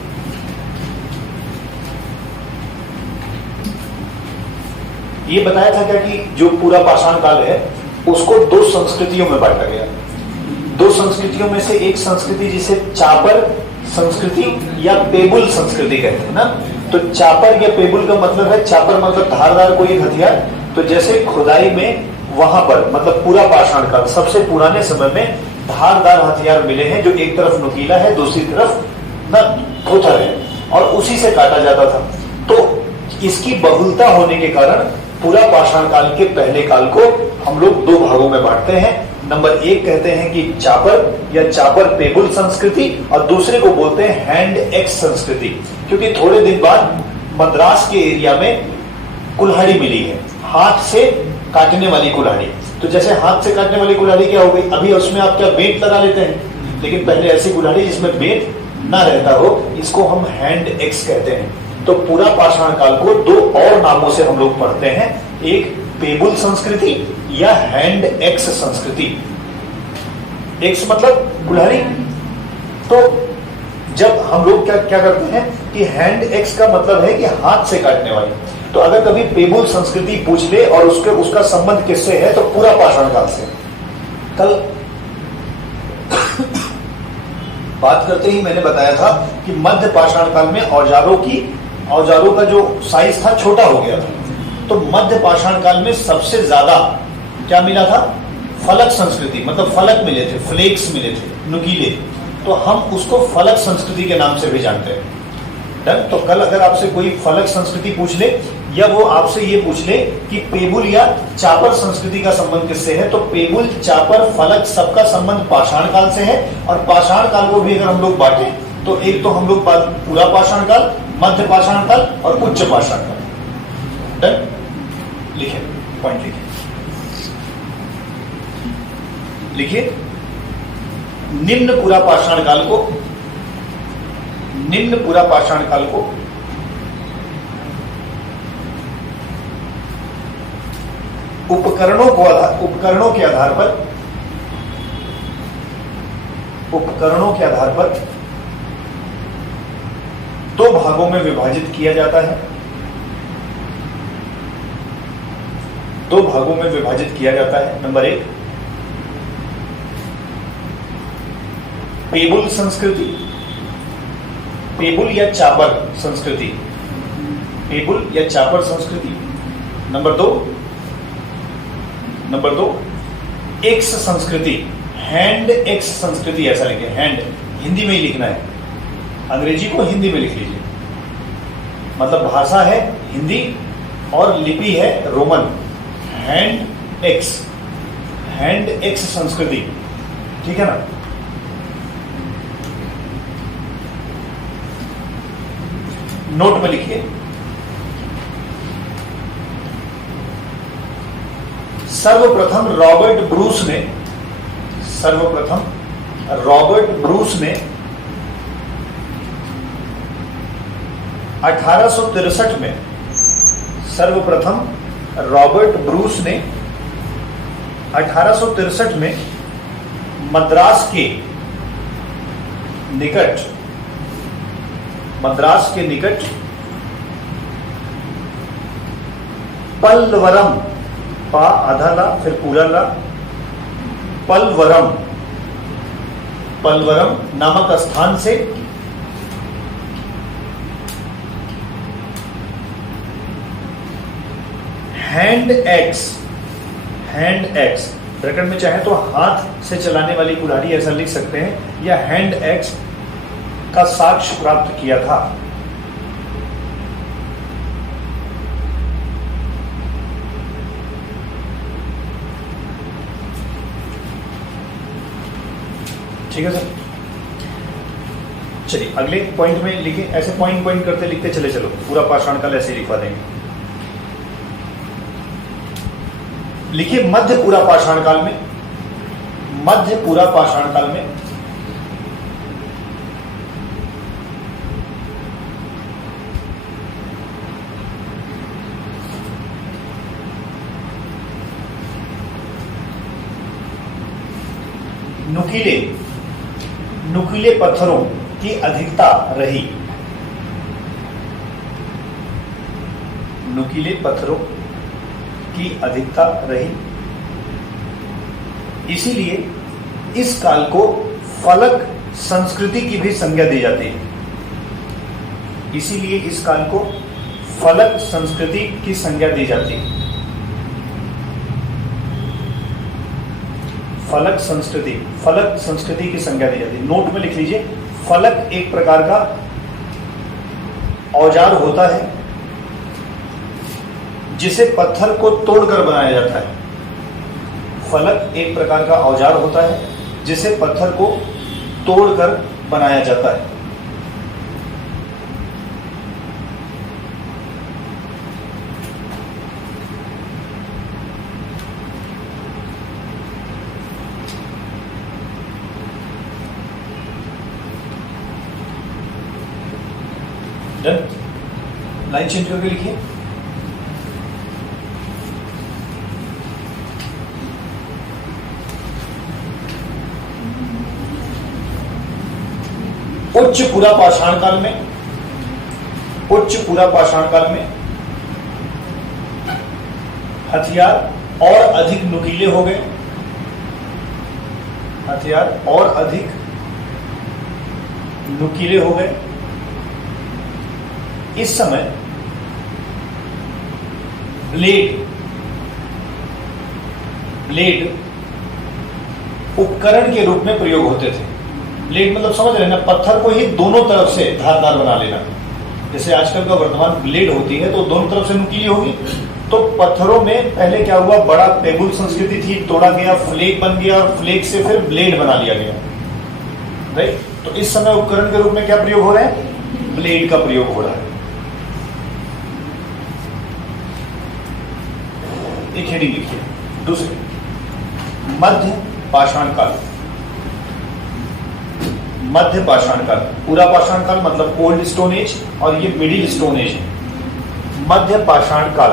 ये बताया था क्या कि जो पूरा पाषाण काल है उसको दो संस्कृतियों में बांटा गया। दो संस्कृतियों में से एक संस्कृति जिसे चापर संस्कृति या पेबुल संस्कृति कहते हैं ना। तो चापर या पेबुल का मतलब है, चापर मतलब धारदार कोई एक हथियार। तो जैसे खुदाई में वहां पर मतलब पूरा पाषाण काल सबसे पुराने समय में धारदार हथियार मिले हैं, जो एक तरफ नुकीला है दूसरी तरफ ना थोथर है, और उसी से काटा जाता था। तो इसकी बहुलता होने के कारण पूरा पाषाण काल के पहले काल को हम लोग दो भागों में बांटते हैं। नंबर एक कहते हैं कि चापर या चापर पेबुल संस्कृति, और दूसरे को बोलते हैं हैंड एक्स संस्कृति, क्योंकि थोड़े दिन बाद मद्रास के एरिया में कुल्हाड़ी मिली है, हाथ से काटने वाली कुल्हाड़ी। तो जैसे हाथ से काटने वाली कुल्हाड़ी क्या हो गई, अभी उसमें आप क्या बेंट लगा लेते हैं, लेकिन पहले ऐसी कुल्हाड़ी जिसमें बेंट ना रहता हो, इसको हम हैंड एक्स कहते हैं। तो पूरा पाषाण काल को दो और नामों से हम लोग पढ़ते हैं, एक पेबुल संस्कृति या हैंड एक्स संस्कृति। एक्स मतलब कुल्हाड़ी। तो जब हम लोग क्या करते हैं कि हैंड एक्स का मतलब है कि हाथ से काटने वाली। तो अगर कभी पेबुल संस्कृति पूछ ले और उसका संबंध किससे है, तो पूरा पाषाण काल से। कल बात करते ही मैंने बताया था कि मध्य पाषाण काल में औजारों का जो साइज था छोटा हो गया था। तो मध्य पाषाण काल में सबसे ज्यादा क्या मिला था, फलक संस्कृति, मतलब फलक मिले थे, फ्लेक्स मिले थे, नुकीले। तो हम उसको फलक संस्कृति के नाम से भी जानते हैं। डन। तो कल अगर आपसे कोई फलक संस्कृति पूछ ले, या वो आपसे ये पूछ ले कि पेबुल या चापर संस्कृति का संबंध किससे है, तो पेबुल, चापर, फलक सबका संबंध पाषाण काल से है। और पाषाण काल को भी अगर हम लोग बांटे तो एक तो हम लोग पूरा पाषाण काल, मध्य पाषाण काल और उच्च पाषाण काल। डन। लिखिए, पॉइंट लिखिए। निम्न पूरा पाषाण काल को उपकरणों के आधार पर दो भागों में विभाजित किया जाता है। नंबर एक, पेबुल संस्कृति, पेबुल या चापर संस्कृति। नंबर दो एक्स संस्कृति, हैंड एक्स संस्कृति। ऐसा लिखे, हैंड हिंदी में ही लिखना है, अंग्रेजी को हिंदी में लिख लीजिए। मतलब भाषा है हिंदी और लिपि है रोमन। हैंड एक्स संस्कृति, ठीक है ना। नोट में लिखिए, सर्वप्रथम रॉबर्ट ब्रूस ने 1863 में रॉबर्ट ब्रूस ने 1863 में मद्रास के निकट पल्वरम, पा आधा ला फिर पूरा ला, पल्वरम नामक स्थान से हैंड एक्स, ब्रैकेट में चाहे तो हाथ से चलाने वाली कुल्हाड़ी ऐसा लिख सकते हैं, या हैंड एक्स का साक्ष्य प्राप्त किया था। ठीक है सर, चलिए अगले पॉइंट में लिखें। ऐसे पॉइंट करते लिखते चले चलो, पूरा पाषाण काल ऐसे लिखवा देंगे। लिखिए मध्य पूरा पाषाण काल में, नुकीले पत्थरों की अधिकता रही। इसीलिए इस काल को फलक संस्कृति की भी संज्ञा दी जाती है। फलक संस्कृति की संज्ञा दी जाती है। नोट में लिख लीजिए, फलक एक प्रकार का औजार होता है जिसे पत्थर को तोड़कर बनाया जाता है। फलक एक प्रकार का औजार होता है जिसे पत्थर को तोड़कर बनाया जाता है। डन, लाइन चेंज करके लिखिए। उच्च पूरा पाषाण काल में हथियार और अधिक नुकीले हो गए। इस समय ब्लेड उपकरण के रूप में प्रयोग होते थे। ब्लेड मतलब समझ रहे हैं ना, पत्थर को ही दोनों तरफ से धारदार बना लेना। जैसे आजकल का वर्तमान ब्लेड होती है तो दोनों तरफ से नुकीली होगी। तो पत्थरों में पहले क्या हुआ, बड़ा पेगुल संस्कृति थी, तोड़ा गया, फ्लेक बन गया और फ्लेक से फिर ब्लेड बना लिया गया। राइट, तो इस समय उपकरण के रूप में क्या प्रयोग हो रहा है, ब्लेड का प्रयोग हो रहा है। एक हेडिंग लिखिए। दूसरे, मध्य पाषाण काल। पूरा पाषाण काल मतलब ओल्ड स्टोन एज और ये मिडिल स्टोन एज है। मध्य पाषाण काल,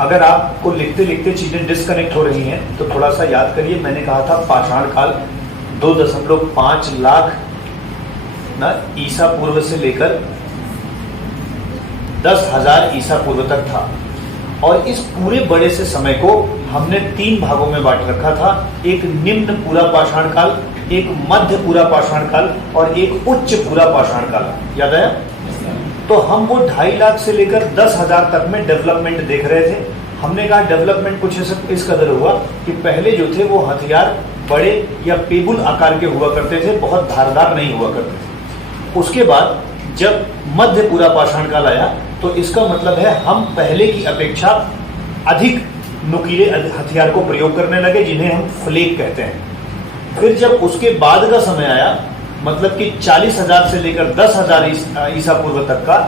अगर आपको लिखते लिखते चीजें डिस्कनेक्ट हो रही हैं तो थोड़ा सा याद करिए। मैंने कहा था पाषाण काल 2.5 लाख ना ईसा पूर्व से लेकर 10,000 ईसा पूर्व तक था। और इस पूरे बड़े से समय को हमने 3 भागों में बांट रखा था। एक निम्न पूरा पाषाण काल, एक मध्य पूरा पाषाण काल और एक उच्च पूरा पाषाण काल। याद आया? तो हम वो 2.5 लाख से लेकर 10,000 तक में डेवलपमेंट देख रहे थे। हमने कहा डेवलपमेंट कुछ इस कदर हुआ कि पहले जो थे वो हथियार बड़े या पेबुल आकार के हुआ करते थे, बहुत धारदार नहीं हुआ करते थे। उसके बाद जब मध्य पूरा पाषाण काल आया तो इसका मतलब है हम पहले की अपेक्षा अधिक नुकीले हथियार को प्रयोग करने लगे, जिन्हें हम फ्लेक कहते हैं। फिर जब उसके बाद का समय आया, मतलब कि 40,000 से लेकर 10,000 ईसा पूर्व तक का,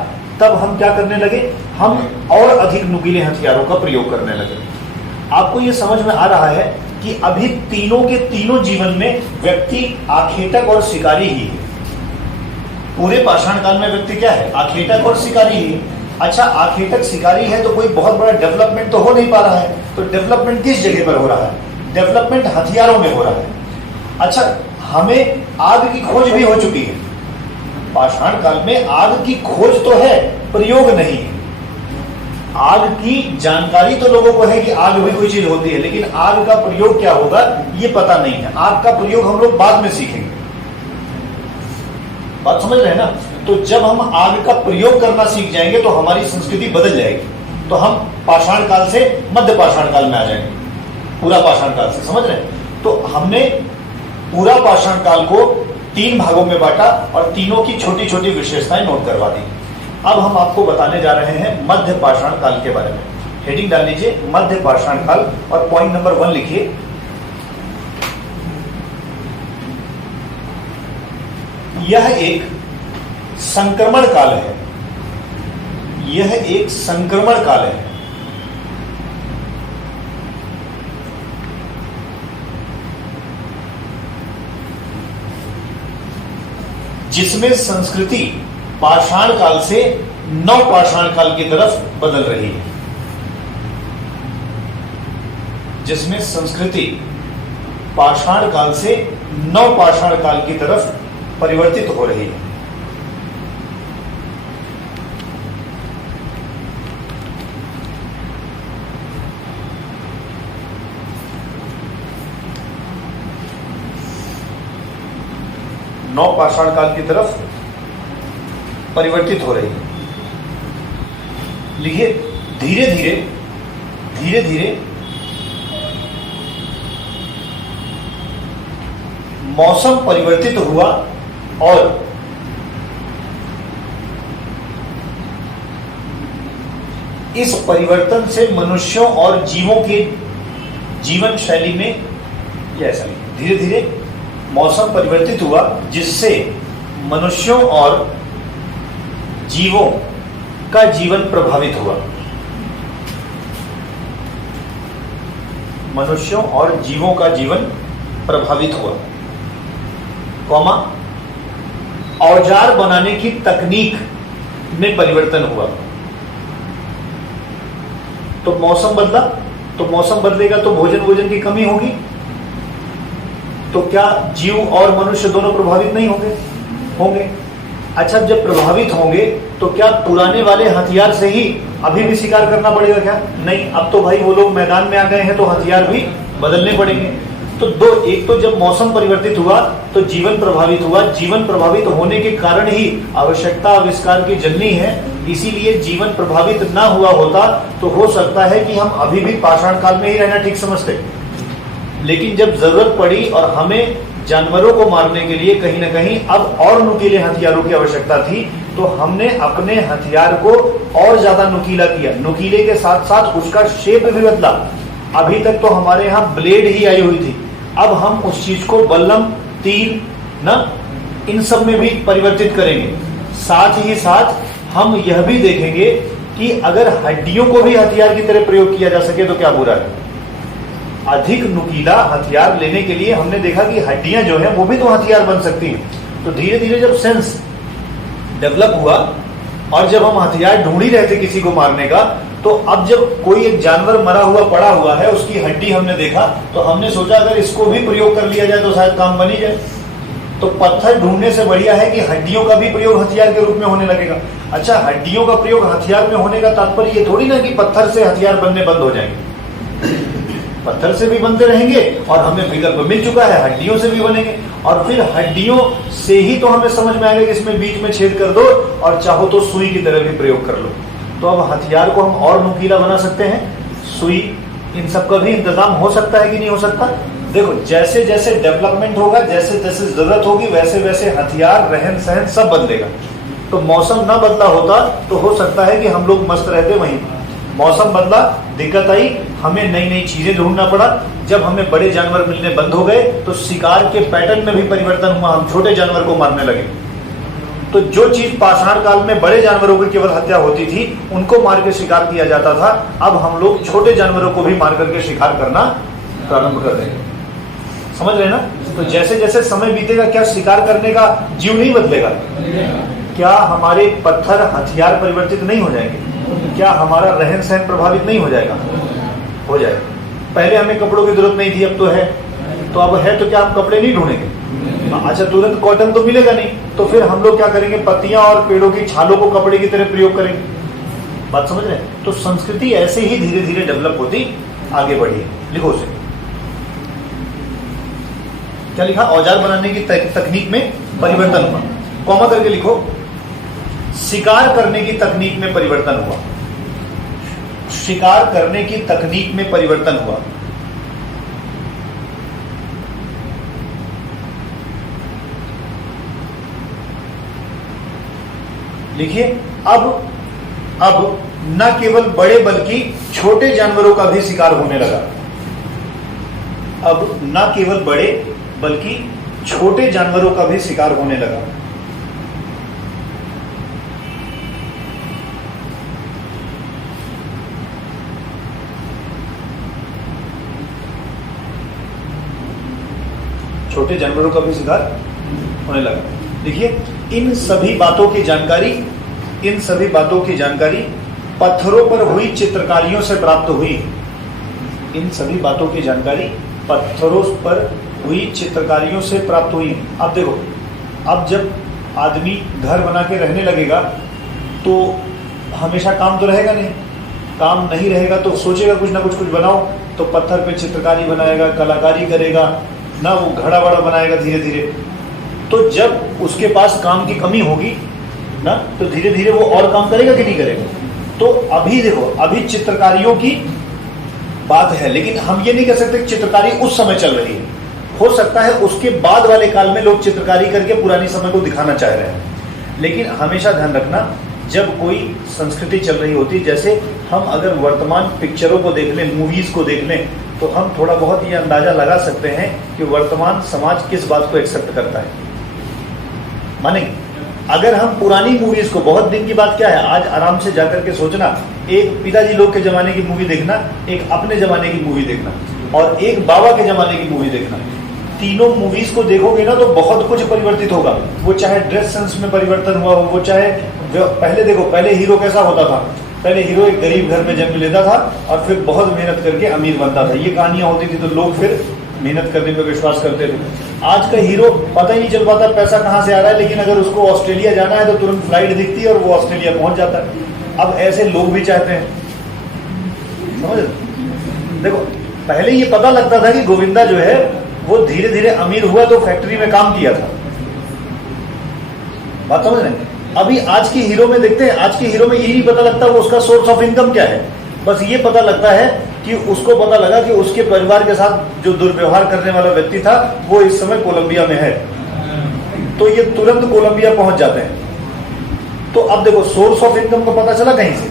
तब हम क्या करने लगे, हम और अधिक नुकीले हथियारों का प्रयोग करने लगे। आपको ये समझ में आ रहा है कि अभी तीनों के तीनों जीवन में व्यक्ति आखेटक और शिकारी ही है। पूरे पाषाण काल में व्यक्ति क्या है, आखेटक और शिकारी ही है। अच्छा, आखेटक शिकारी है तो कोई बहुत बड़ा डेवलपमेंट तो हो नहीं पा रहा है, तो डेवलपमेंट किस जगह पर हो रहा है, डेवलपमेंट हथियारों में हो रहा है। अच्छा, हमें आग की खोज भी हो चुकी है, पाषाण काल में आग की खोज तो है, प्रयोग नहीं है। आग की जानकारी तो लोगों को है कि आग भी कोई चीज होती है, लेकिन आग का प्रयोग क्या होगा ये पता नहीं है। आग का प्रयोग हम लोग बाद में सीखेंगे, बात समझ रहे हैं ना। तो जब हम आग का प्रयोग करना सीख जाएंगे तो हमारी संस्कृति बदल जाएगी, तो हम पाषाण काल से मध्य पाषाण काल में आ जाएंगे, पूरा पाषाण काल से, समझ रहे हैं। तो हमने पूरा पाषाण काल को 3 भागों में बांटा और तीनों की छोटी छोटी विशेषताएं नोट करवा दी। अब हम आपको बताने जा रहे हैं मध्य पाषाण काल के बारे में। हेडिंग डाल लीजिए मध्य पाषाण काल और पॉइंट नंबर 1 लिखिए। यह एक संक्रमण काल है, यह एक संक्रमण काल है। जिसमें संस्कृति पाषाण काल से नव पाषाण काल की तरफ बदल रही है, जिसमें संस्कृति पाषाण काल से नव पाषाण काल की तरफ परिवर्तित हो रही है। नव पाषाण काल की तरफ परिवर्तित हो रही है। लिखिए, धीरे धीरे धीरे धीरे मौसम परिवर्तित हुआ और इस परिवर्तन से मनुष्यों और जीवों के जीवन शैली में ऐसा धीरे धीरे मौसम परिवर्तित हुआ, जिससे मनुष्यों और जीवों का जीवन प्रभावित हुआ। मनुष्यों और जीवों का जीवन प्रभावित हुआ, कॉमा, औजार बनाने की तकनीक में परिवर्तन हुआ। तो मौसम बदला, तो मौसम बदलेगा तो भोजन की कमी होगी, तो क्या जीव और मनुष्य दोनों प्रभावित नहीं होंगे? होंगे। अच्छा, जब प्रभावित होंगे तो क्या पुराने वाले हथियार से ही अभी भी शिकार करना पड़ेगा क्या? नहीं, अब तो भाई वो लोग मैदान में आ गए हैं तो हथियार भी बदलने पड़ेंगे। तो एक तो जब मौसम परिवर्तित हुआ तो जीवन प्रभावित हुआ, जीवन प्रभावित होने के कारण ही आवश्यकता आविष्कार की जननी है, इसीलिए जीवन प्रभावित ना हुआ होता तो हो सकता है कि हम अभी भी पाषाण काल में ही रहना ठीक समझते। लेकिन जब जरूरत पड़ी और हमें जानवरों को मारने के लिए कहीं ना कहीं अब और नुकीले हथियारों की आवश्यकता थी, तो हमने अपने हथियार को और ज्यादा नुकीला किया। नुकीले के साथ साथ उसका शेप भी बदला। अभी तक तो हमारे यहाँ ब्लेड ही आई हुई थी, अब हम उस चीज को बल्लम, तीर ना, इन सब में भी परिवर्तित करेंगे। साथ ही साथ हम यह भी देखेंगे कि अगर हड्डियों को भी हथियार की तरह प्रयोग किया जा सके तो क्या बुरा है। अधिक नुकीला हथियार लेने के लिए हमने देखा कि हड्डियां जो है वो भी तो हथियार बन सकती हैं। तो धीरे धीरे जब सेंस डेवलप हुआ और जब हम हथियार ढूंढ ही रहे थे किसी को मारने का, तो अब जब कोई एक जानवर मरा हुआ पड़ा हुआ है, उसकी हड्डी हमने देखा, तो हमने सोचा अगर इसको भी प्रयोग कर लिया जाए तो शायद काम बन ही जाए। तो पत्थर ढूंढने से बढ़िया है कि हड्डियों का भी प्रयोग हथियार के रूप में होने लगेगा। अच्छा, हड्डियों का प्रयोग हथियार में होने का तात्पर्य ये थोड़ी ना कि पत्थर से हथियार बनने बंद हो जाएंगे। पत्थर से भी बनते रहेंगे और हमें विकल्प मिल चुका है, हड्डियों से भी बनेंगे। और फिर हड्डियों से ही तो हमें समझ में आएगा कि इसमें बीच में छेद कर दो और चाहो तो सुई की तरह भी प्रयोग कर लो। तो अब हथियार को हम और नुकीला बना सकते हैं, सुई, इन सब का भी इंतजाम हो सकता है कि नहीं हो सकता। देखो, जैसे जैसे डेवलपमेंट होगा, जैसे जैसे जरूरत होगी, वैसे वैसे हथियार, रहन सहन सब बदलेगा। तो मौसम ना बदला होता तो हो सकता है कि हम लोग मस्त रहते वहीं। मौसम बदला, दिक्कत आई, हमें नई नई चीजें ढूंढना पड़ा। जब हमें बड़े जानवर मिलने बंद हो गए तो शिकार के पैटर्न में भी परिवर्तन हुआ, हम छोटे जानवर को मारने लगे। तो जो चीज पाषाण काल में बड़े जानवरों की केवल हत्या होती थी, उनको मार के शिकार किया जाता था, अब हम लोग छोटे जानवरों को भी मार करके शिकार करना प्रारंभ कर रहे हैं। समझ रहे हैं ना? तो जैसे जैसे समय बीतेगा, क्या शिकार करने का जीव नहीं बदलेगा? क्या हमारे पत्थर हथियार परिवर्तित नहीं हो जाएंगे? क्या हमारा रहन सहन प्रभावित नहीं हो जाएगा? हो जाएगा। पहले हमें कपड़ों की जरूरत नहीं थी, अब तो है। तो अब है तो क्या हम कपड़े नहीं ढूंढेंगे? अच्छा, तुरंत कॉटन तो मिलेगा नहीं, तो फिर हम लोग क्या करेंगे? पत्तियां और पेड़ों की छालों को कपड़े की तरह प्रयोग करेंगे। बात समझ रहे हैं? तो संस्कृति ऐसे ही धीरे धीरे डेवलप होती आगे बढ़ी है। लिखो उसे, क्या लिखा? औजार बनाने की तकनीक में परिवर्तन हुआ। कॉमा करके लिखो, शिकार करने की तकनीक में परिवर्तन हुआ। शिकार करने की तकनीक में परिवर्तन हुआ। लिखिए, अब न केवल बड़े बल्कि छोटे जानवरों का भी शिकार होने लगा। अब न केवल बड़े बल्कि छोटे जानवरों का भी शिकार होने लगा। छोटे जानवरों का भी शिकार होने लगा। देखिए, इन सभी बातों की जानकारी पत्थरों पर हुई चित्रकारियों से प्राप्त हुई। इन सभी बातों की जानकारी पत्थरों पर हुई चित्रकारियों से प्राप्त हुई। अब देखो, अब जब आदमी घर बना के रहने लगेगा तो हमेशा काम तो रहेगा नहीं। काम नहीं रहेगा तो सोचेगा कुछ ना कुछ बनाओ, तो पत्थर पे चित्रकारी बनाएगा, कलाकारी करेगा ना, वो घड़ा वड़ा बनाएगा धीरे धीरे। तो जब उसके पास काम की कमी होगी ना, तो धीरे धीरे वो और काम करेगा कि नहीं करेगा? तो अभी देखो, अभी चित्रकारियों की बात है, लेकिन हम ये नहीं कह सकते चित्रकारी उस समय चल रही है। हो सकता है उसके बाद वाले काल में लोग चित्रकारी करके पुरानी समय को दिखाना चाह रहे हैं। लेकिन हमेशा ध्यान रखना, जब कोई संस्कृति चल रही होती, जैसे हम अगर वर्तमान पिक्चरों को देख लें, मूवीज को देख लें, तो हम थोड़ा बहुत ये अंदाजा लगा सकते हैं कि वर्तमान समाज किस बात को एक्सेप्ट करता है। माने अगर हम पुरानी मूवीज को, बहुत दिन की बात क्या है, आज आराम से जाकर के सोचना, एक पिताजी लोग के जमाने की मूवी देखना, एक अपने जमाने की मूवी देखना और एक बाबा के जमाने की मूवी देखना, तीनों मूवीज को देखोगे ना तो बहुत कुछ परिवर्तित होगा। वो चाहे ड्रेस सेंस में परिवर्तन हुआ हो, वो चाहे पहले देखो, पहले हीरो कैसा होता था? पहले हीरो एक गरीब घर में जन्म लेता था और फिर बहुत मेहनत करके अमीर बनता था। ये कहानियां होती थी, तो लोग फिर मेहनत करने पर विश्वास करते थे। आज का हीरो पता ही नहीं चल पाता पैसा कहां से आ रहा है, लेकिन अगर उसको ऑस्ट्रेलिया जाना है तो तुरंत फ्लाइट दिखती है और वो ऑस्ट्रेलिया पहुंच जाता है। अब ऐसे लोग भी चाहते हैं। समझ? देखो, पहले ये पता लगता था कि गोविंदा जो है वो धीरे धीरे अमीर हुआ तो फैक्ट्री में काम किया था। बात समझ रहे हैं? अभी आज की हीरो में देखते हैं, आज की हीरो में यही नहीं पता लगता वो उसका सोर्स ऑफ इनकम क्या है। बस ये पता लगता है कि उसको पता लगा कि उसके परिवार के साथ जो दुर्व्यवहार करने वाला व्यक्ति था वो इस समय कोलंबिया में है, तो ये तुरंत कोलंबिया पहुंच जाते हैं। तो अब देखो, सोर्स ऑफ इनकम को पता चला कहीं से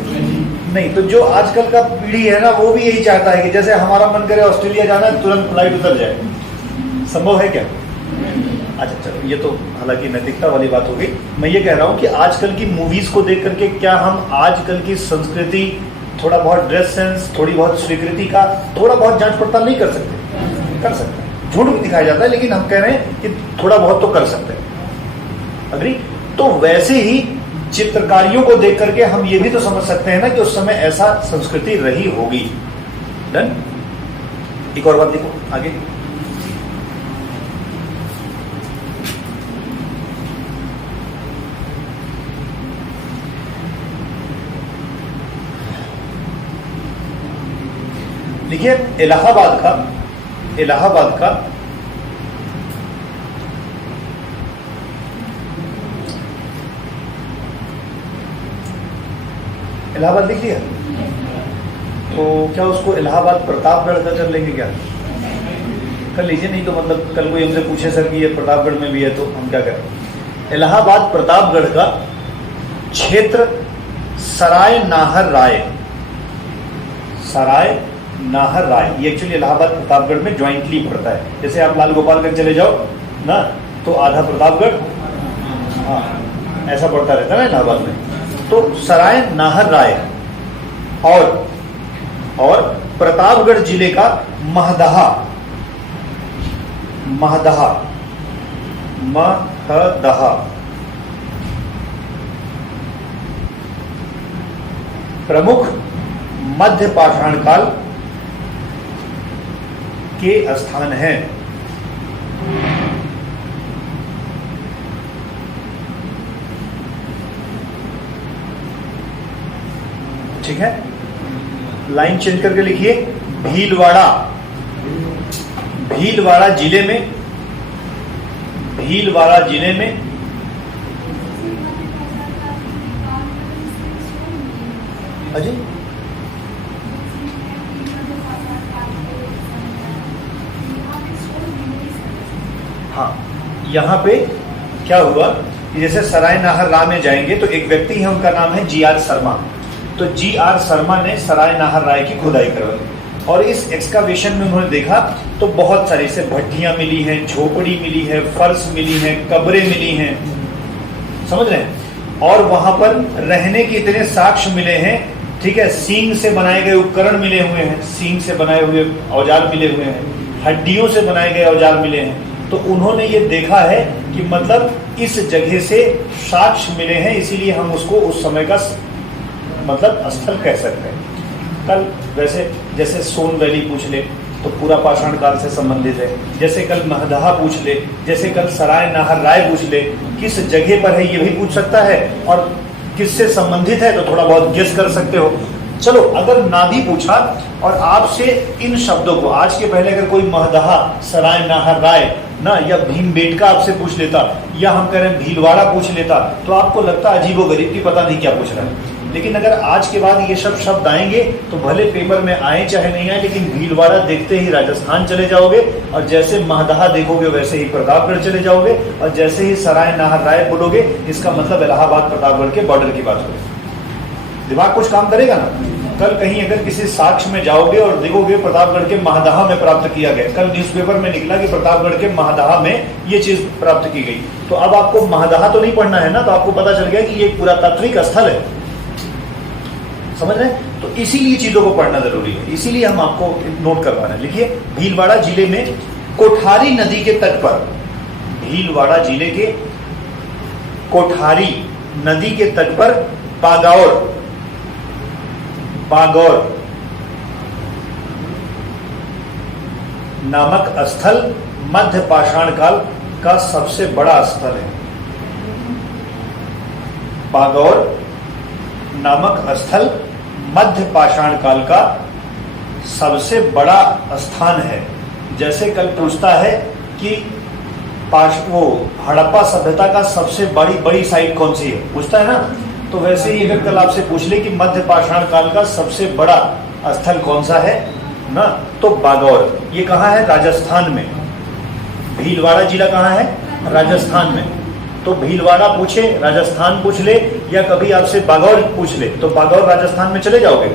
नहीं। तो जो आजकल का पीढ़ी है ना, वो भी यही चाहता है कि जैसे हमारा मन करे ऑस्ट्रेलिया जाना है, तुरंत फ्लाइट उतर जाए। संभव है क्या? अच्छा चलो, ये तो हालांकि नैतिकता वाली बात हो गई। मैं ये कह रहा हूं कि आजकल की मूवीज को देख करके क्या हम आजकल की संस्कृति, थोड़ा बहुत ड्रेस सेंस, थोड़ी बहुत स्वीकृति का थोड़ा बहुत जांच पड़ताल नहीं कर सकते? कर सकते हैं। झूठ भी दिखाया जाता है, लेकिन हम कह रहे हैं कि थोड़ा बहुत तो कर सकते हैं। अग्री? तो वैसे ही चित्रकारियों को देख करके हम ये भी तो समझ सकते हैं ना कि उस समय ऐसा संस्कृति रही होगी। डन? एक और बात देखो आगे। देखिए, इलाहाबाद का इलाहाबाद लिख लिया, तो क्या उसको इलाहाबाद प्रतापगढ़ का कर लेंगे? क्या कर लीजिए, नहीं तो मतलब कल कोई हमसे पूछे सर कि ये प्रतापगढ़ में भी है तो हम क्या करें। इलाहाबाद प्रतापगढ़ का क्षेत्र सराय नाहर राय, सराय नाहर राय, ये एक्चुअली इलाहाबाद प्रतापगढ़ में ज्वाइंटली पड़ता है। जैसे आप लाल गोपालगंज चले जाओ ना, तो आधा प्रतापगढ़, हाँ ऐसा पढ़ता रहता है ना इलाहाबाद में। तो सराय नाहर राय और प्रतापगढ़ जिले का महदहा प्रमुख मध्य पाषाण काल के स्थान हैं। ठीक है, लाइन चेंज करके लिखिए। भीलवाड़ा जिले में अजी हाँ, यहाँ पे क्या हुआ कि जैसे सराय नाहर राय में जाएंगे तो एक व्यक्ति है, उनका नाम है GR शर्मा। तो GR शर्मा ने सराय नाहर राय की खुदाई करवाई और इस एक्सकावेशन में उन्होंने देखा तो बहुत सारी से भट्टियां मिली हैं, झोपड़ी मिली है, फर्श मिली है, कब्रें मिली हैं, समझ रहे हैं। और वहां पर रहने के इतने साक्ष्य मिले हैं, ठीक है। सींग से बनाए गए उपकरण मिले हुए हैं, सींग से बनाए हुए औजार मिले हुए हैं, हड्डियों से बनाए गए औजार मिले हैं। तो उन्होंने ये देखा है कि मतलब इस जगह से साक्ष्य मिले हैं, इसीलिए हम उसको उस समय का मतलब स्थल कह सकते हैं। कल वैसे जैसे सोन वैली पूछ ले तो पूरा पाषाण काल से संबंधित है, जैसे कल महदहा पूछ ले, जैसे कल सराय नाहर राय पूछ ले, किस जगह पर है ये भी पूछ सकता है और किससे संबंधित है तो थोड़ा बहुत गेस कर सकते हो। चलो, अगर ना भी पूछा और आपसे इन शब्दों को आज के पहले अगर कोई महदहा, सराय नाहर राय ना या भीमबेटका आपसे पूछ लेता या हम कह रहे हैं भीलवाड़ा पूछ लेता तो आपको लगता अजीबोगरीब की पता नहीं क्या पूछ रहा है। लेकिन अगर आज के बाद ये सब शब्द आएंगे तो भले पेपर में आए चाहे नहीं आए, लेकिन भीलवाड़ा देखते ही राजस्थान चले जाओगे और जैसे महदहा देखोगे वैसे ही प्रतापगढ़ चले जाओगे और जैसे ही सराय नाहर राय बोलोगे इसका मतलब इलाहाबाद प्रतापगढ़ के बॉर्डर की बात होगी। दिमाग कुछ काम करेगा ना। कल कहीं अगर किसी साक्ष्य में जाओगे और देखोगे प्रतापगढ़ के महदहा में प्राप्त किया गया, कल न्यूज़पेपर में निकला कि प्रतापगढ़ के महदहा में ये चीज प्राप्त की गई, तो अब आपको महदहा तो नहीं पढ़ना है ना, तो आपको पता चल गया कि ये पुरातात्विक स्थल है, समझ रहे हैं। तो इसीलिए चीजों को पढ़ना जरूरी है, इसीलिए हम आपको नोट करवा रहे हैं। लिखिए, भीलवाड़ा जिले में कोठारी नदी के तट पर, भीलवाड़ा जिले के कोठारी नदी के तट पर बागौर नामक स्थल मध्य पाषाण काल का सबसे बड़ा स्थल है। बागौर नामक स्थल मध्य पाषाण काल का सबसे बड़ा स्थान है। जैसे कल पूछता है कि वो हड़प्पा सभ्यता का सबसे बड़ी साइट कौन सी है, पूछता है ना, तो वैसे ही अगर कल आपसे पूछ ले कि मध्य पाषाण काल का सबसे बड़ा स्थल कौन सा है ना, तो बागौर। ये कहाँ है? राजस्थान में। भीलवाड़ा जिला कहाँ है? राजस्थान में। तो भीलवाड़ा पूछे, राजस्थान पूछ ले, या कभी आपसे बागौर पूछ ले तो बागौर राजस्थान में चले जाओगे।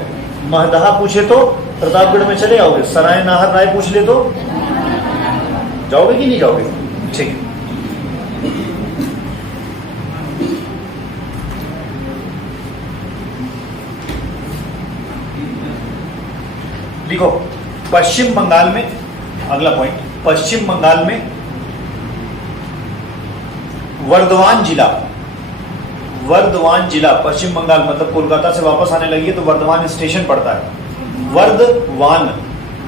महदहा पूछे तो प्रतापगढ़ में चले जाओगे। सराय नाहर राय पूछ ले तो जाओगे कि नहीं जाओगे? ठीक है। लिखो, पश्चिम बंगाल में, अगला पॉइंट, पश्चिम बंगाल में वर्धमान जिला, पश्चिम बंगाल मतलब कोलकाता से वापस आने लगी है तो वर्धमान स्टेशन पड़ता है।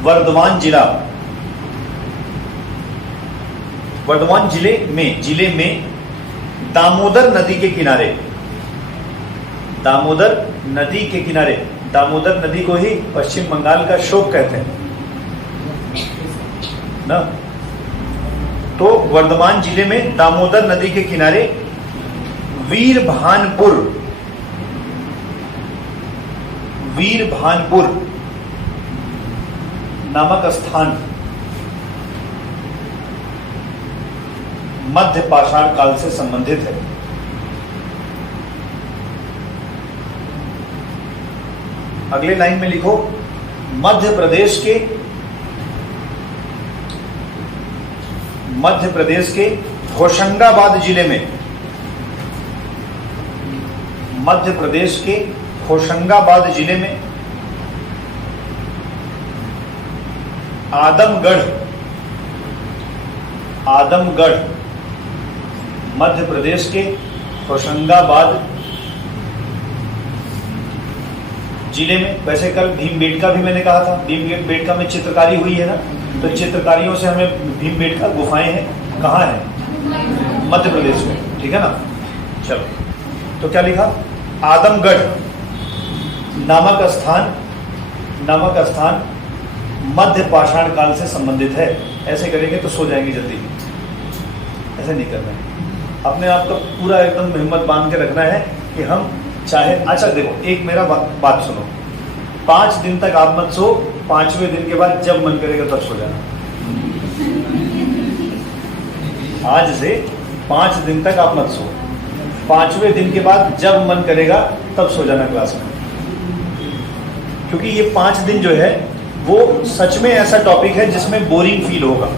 वर्धमान जिला, वर्धमान जिले में दामोदर नदी के किनारे, दामोदर नदी को ही पश्चिम बंगाल का शोक कहते हैं ना। तो वर्धमान जिले में दामोदर नदी के किनारे वीरभानपुर नामक स्थान मध्य पाषाण काल से संबंधित है। अगले लाइन में लिखो, मध्य प्रदेश के होशंगाबाद जिले में मध्य प्रदेश के होशंगाबाद जिले में आदमगढ़ मध्य प्रदेश के होशंगाबाद जिले में, वैसे कल भीमबेटका भी मैंने कहा था, भीमबेटका में चित्रकारी हुई है ना, तो चित्रकारियों से हमें भीमबेटका गुफाएं हैं, कहाँ है? मध्य प्रदेश में, ठीक है ना। चलो, तो क्या लिखा? आदमगढ़ नामक स्थान मध्य पाषाण काल से संबंधित है। ऐसे करेंगे तो सो जाएंगे जल्दी, ऐसे नहीं करना है। अपने आप का पूरा एकदम हिम्मत बांध के रखना है कि हम चाहे, अच्छा देखो, एक मेरा बात सुनो, 5 दिन तक आप मत सो, 5वें दिन के बाद जब मन करेगा तब सो जाना। आज से 5 दिन तक आप मत सो, 5वें दिन के बाद जब मन करेगा तब सो जाना क्लास में, क्योंकि ये 5 दिन जो है वो सच में ऐसा टॉपिक है जिसमें बोरिंग फील होगा।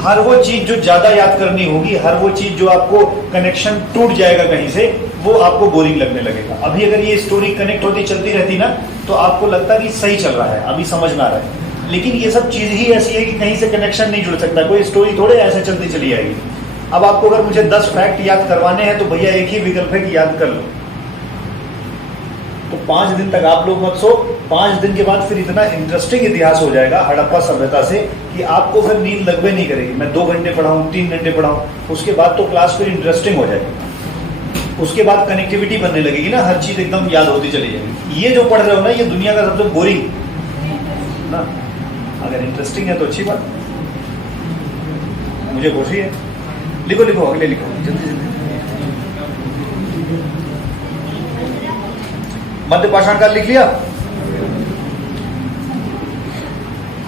हर वो चीज जो ज्यादा याद करनी होगी, हर वो चीज जो आपको कनेक्शन टूट जाएगा कहीं से, वो आपको बोरिंग लगने लगेगा। अभी अगर ये स्टोरी कनेक्ट होती चलती रहती ना, तो आपको लगता कि सही चल रहा है, अभी समझ में आ रहा है। लेकिन ये सब चीज ही ऐसी है कि कहीं से कनेक्शन नहीं जुड़ सकता, कोई स्टोरी थोड़े ऐसे चलती चली आएगी। अब आपको अगर मुझे 10 फैक्ट याद करवाने हैं तो भैया एक ही विकल्प है कि याद कर लो। तो 5 दिन तक आप लोग मत सो, 5 दिन के बाद फिर इतना इंटरेस्टिंग इतिहास हो जाएगा हड़प्पा सभ्यता से कि आपको फिर नींद लगवे नहीं करेगी। मैं 2 घंटे पढ़ाऊं, 3 घंटे पढ़ाऊं, उसके बाद तो क्लास फिर इंटरेस्टिंग हो जाएगी। उसके बाद कनेक्टिविटी बनने लगेगी ना, हर चीज एकदम याद होती चली जाएगी। ये जो पढ़ रहे हो ना, ये दुनिया का सबसे बोरिंग ना, अगर इंटरेस्टिंग है तो अच्छी बात, मुझे खुशी है। लिखो लिखो, अगले लिखो जल्दी जल्दी। मध्य पाषाण काल लिख लिया।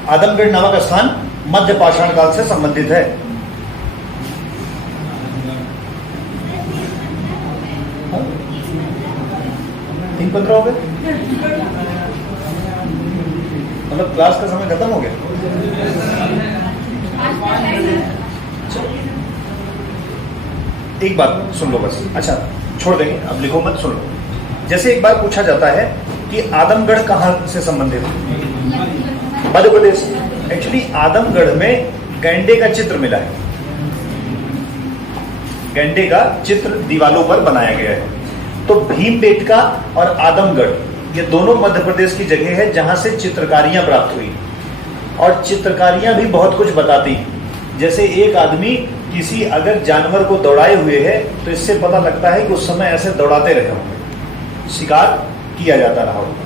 आदमगढ़ नामक स्थान मध्य पाषाण काल से संबंधित है। 3:15 हो गए, मतलब क्लास का समय खत्म हो गया। एक बात सुन लो बस, अच्छा छोड़ देंगे, अब लिखो मत, सुन लो। जैसे एक बार पूछा जाता है कि आदमगढ़ कहां से संबंधित है? मध्य प्रदेश। एक्चुअली आदमगढ़ में गैंडे का चित्र मिला है, गैंडे का चित्र दीवालों पर बनाया गया है। तो भीमबेटका और आदमगढ़ ये दोनों मध्य प्रदेश की जगह है जहां से चित्रकारियां प्राप्त हुई, और चित्रकारियां भी बहुत कुछ बताती हैं। जैसे एक आदमी किसी अगर जानवर को दौड़ाए हुए है तो इससे पता लगता है कि उस समय ऐसे दौड़ाते रहे होंगे, शिकार किया जाता रहा होगा।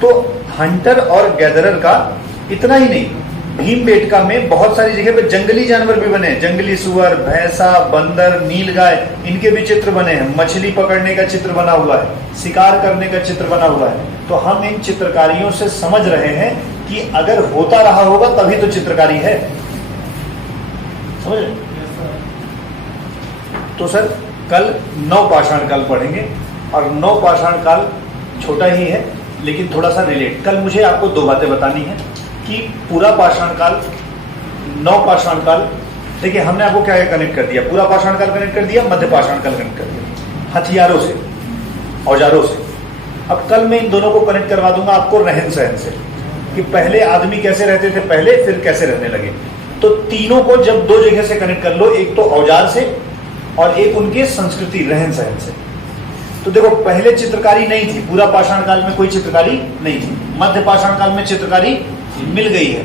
तो हंटर और गैदरर का इतना ही नहीं, भीमबेटका में बहुत सारी जगह पे जंगली जानवर भी बने हैं, जंगली सुअर, भैंसा, बंदर, नीलगाय, इनके भी चित्र बने हैं। मछली पकड़ने का चित्र बना हुआ है, शिकार करने का चित्र बना हुआ है। तो हम इन चित्रकारियों से समझ रहे हैं कि अगर होता रहा होगा तभी तो चित्रकारी है, समझ रहे? तो सर कल 9 पाषाण काल पढ़ेंगे, और 9 पाषाण काल छोटा ही है लेकिन थोड़ा सा रिलेट। कल मुझे आपको 2 बातें बतानी है कि पूरा पाषाण काल, 9 पाषाण काल, देखिए हमने आपको क्या कनेक्ट कर दिया, पूरा पाषाण काल कनेक्ट कर दिया, मध्य पाषाण काल कनेक्ट कर दिया हथियारों से, औजारों से। अब कल मैं इन दोनों को कनेक्ट करवा दूंगा आपको रहन सहन से, कि पहले आदमी कैसे रहते थे पहले, फिर कैसे रहने लगे। तो तीनों को जब 2 जगह से कनेक्ट कर लो, एक तो औजार से और एक उनके संस्कृति रहन सहन से। तो देखो पहले चित्रकारी नहीं थी, पूरा पाषाण काल में कोई चित्रकारी नहीं थी, मध्य पाषाण काल में चित्रकारी मिल गई है।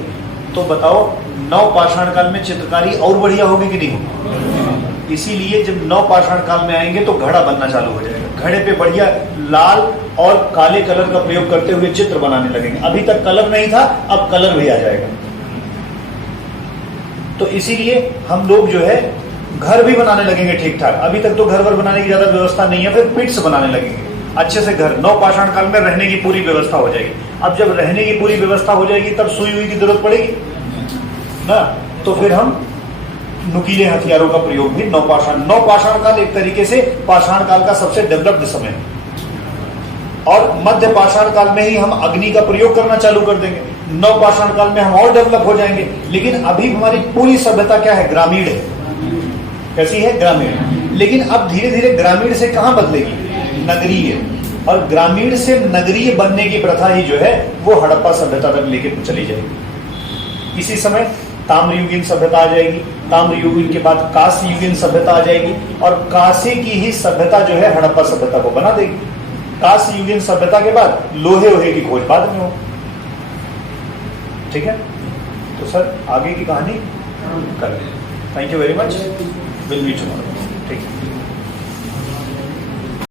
तो बताओ 9 पाषाण काल में चित्रकारी और बढ़िया होगी कि नहीं होगी? इसीलिए जब 9 पाषाण काल में आएंगे तो घड़ा बनना चालू हो जाएगा, घड़े पे बढ़िया लाल और काले कलर का प्रयोग करते हुए चित्र बनाने लगेंगे। अभी तक कलर नहीं था, अब कलर भी आ जाएगा। तो इसीलिए हम लोग जो है घर भी बनाने लगेंगे ठीक ठाक। अभी तक तो घर वर बनाने की ज्यादा व्यवस्था नहीं है, फिर पिट्स बनाने लगेंगे अच्छे से घर। 9 पाषाण काल में रहने की पूरी व्यवस्था हो जाएगी। अब जब रहने की पूरी व्यवस्था हो जाएगी तब सुई हुई की जरूरत पड़ेगी ना, तो फिर हम नुकीले हथियारों का प्रयोग भी 9 पाषाण काल एक तरीके से पाषाण काल का सबसे डेवलप्ड समय है। और मध्य पाषाण काल में ही हम अग्नि का प्रयोग करना चालू कर देंगे। 9 पाषाण काल में हम और डेवलप हो जाएंगे। लेकिन अभी हमारी पूरी सभ्यता क्या है? ग्रामीण है। कैसी है? ग्रामीण। लेकिन अब धीरे धीरे ग्रामीण से कहां बदलेगी? नगरीय, और ग्रामीण से नगरीय बनने की प्रथा ही जो है वो हड़प्पा सभ्यता तक लेके चली जाएगी। इसी समय ताम्रयुगीन सभ्यता आ जाएगी, ताम्रयुगीन के बाद कांस्ययुगीन सभ्यता आ जाएगी, और कांसे की ही सभ्यता जो है हड़प्पा सभ्यता को बना देगी। कांस्ययुगीन सभ्यता के बाद लोहे की खोज बाद में हो। ठीक है, तो सर आगे की कहानी कर लें। Thank you very much, will meet tomorrow. ठीक है।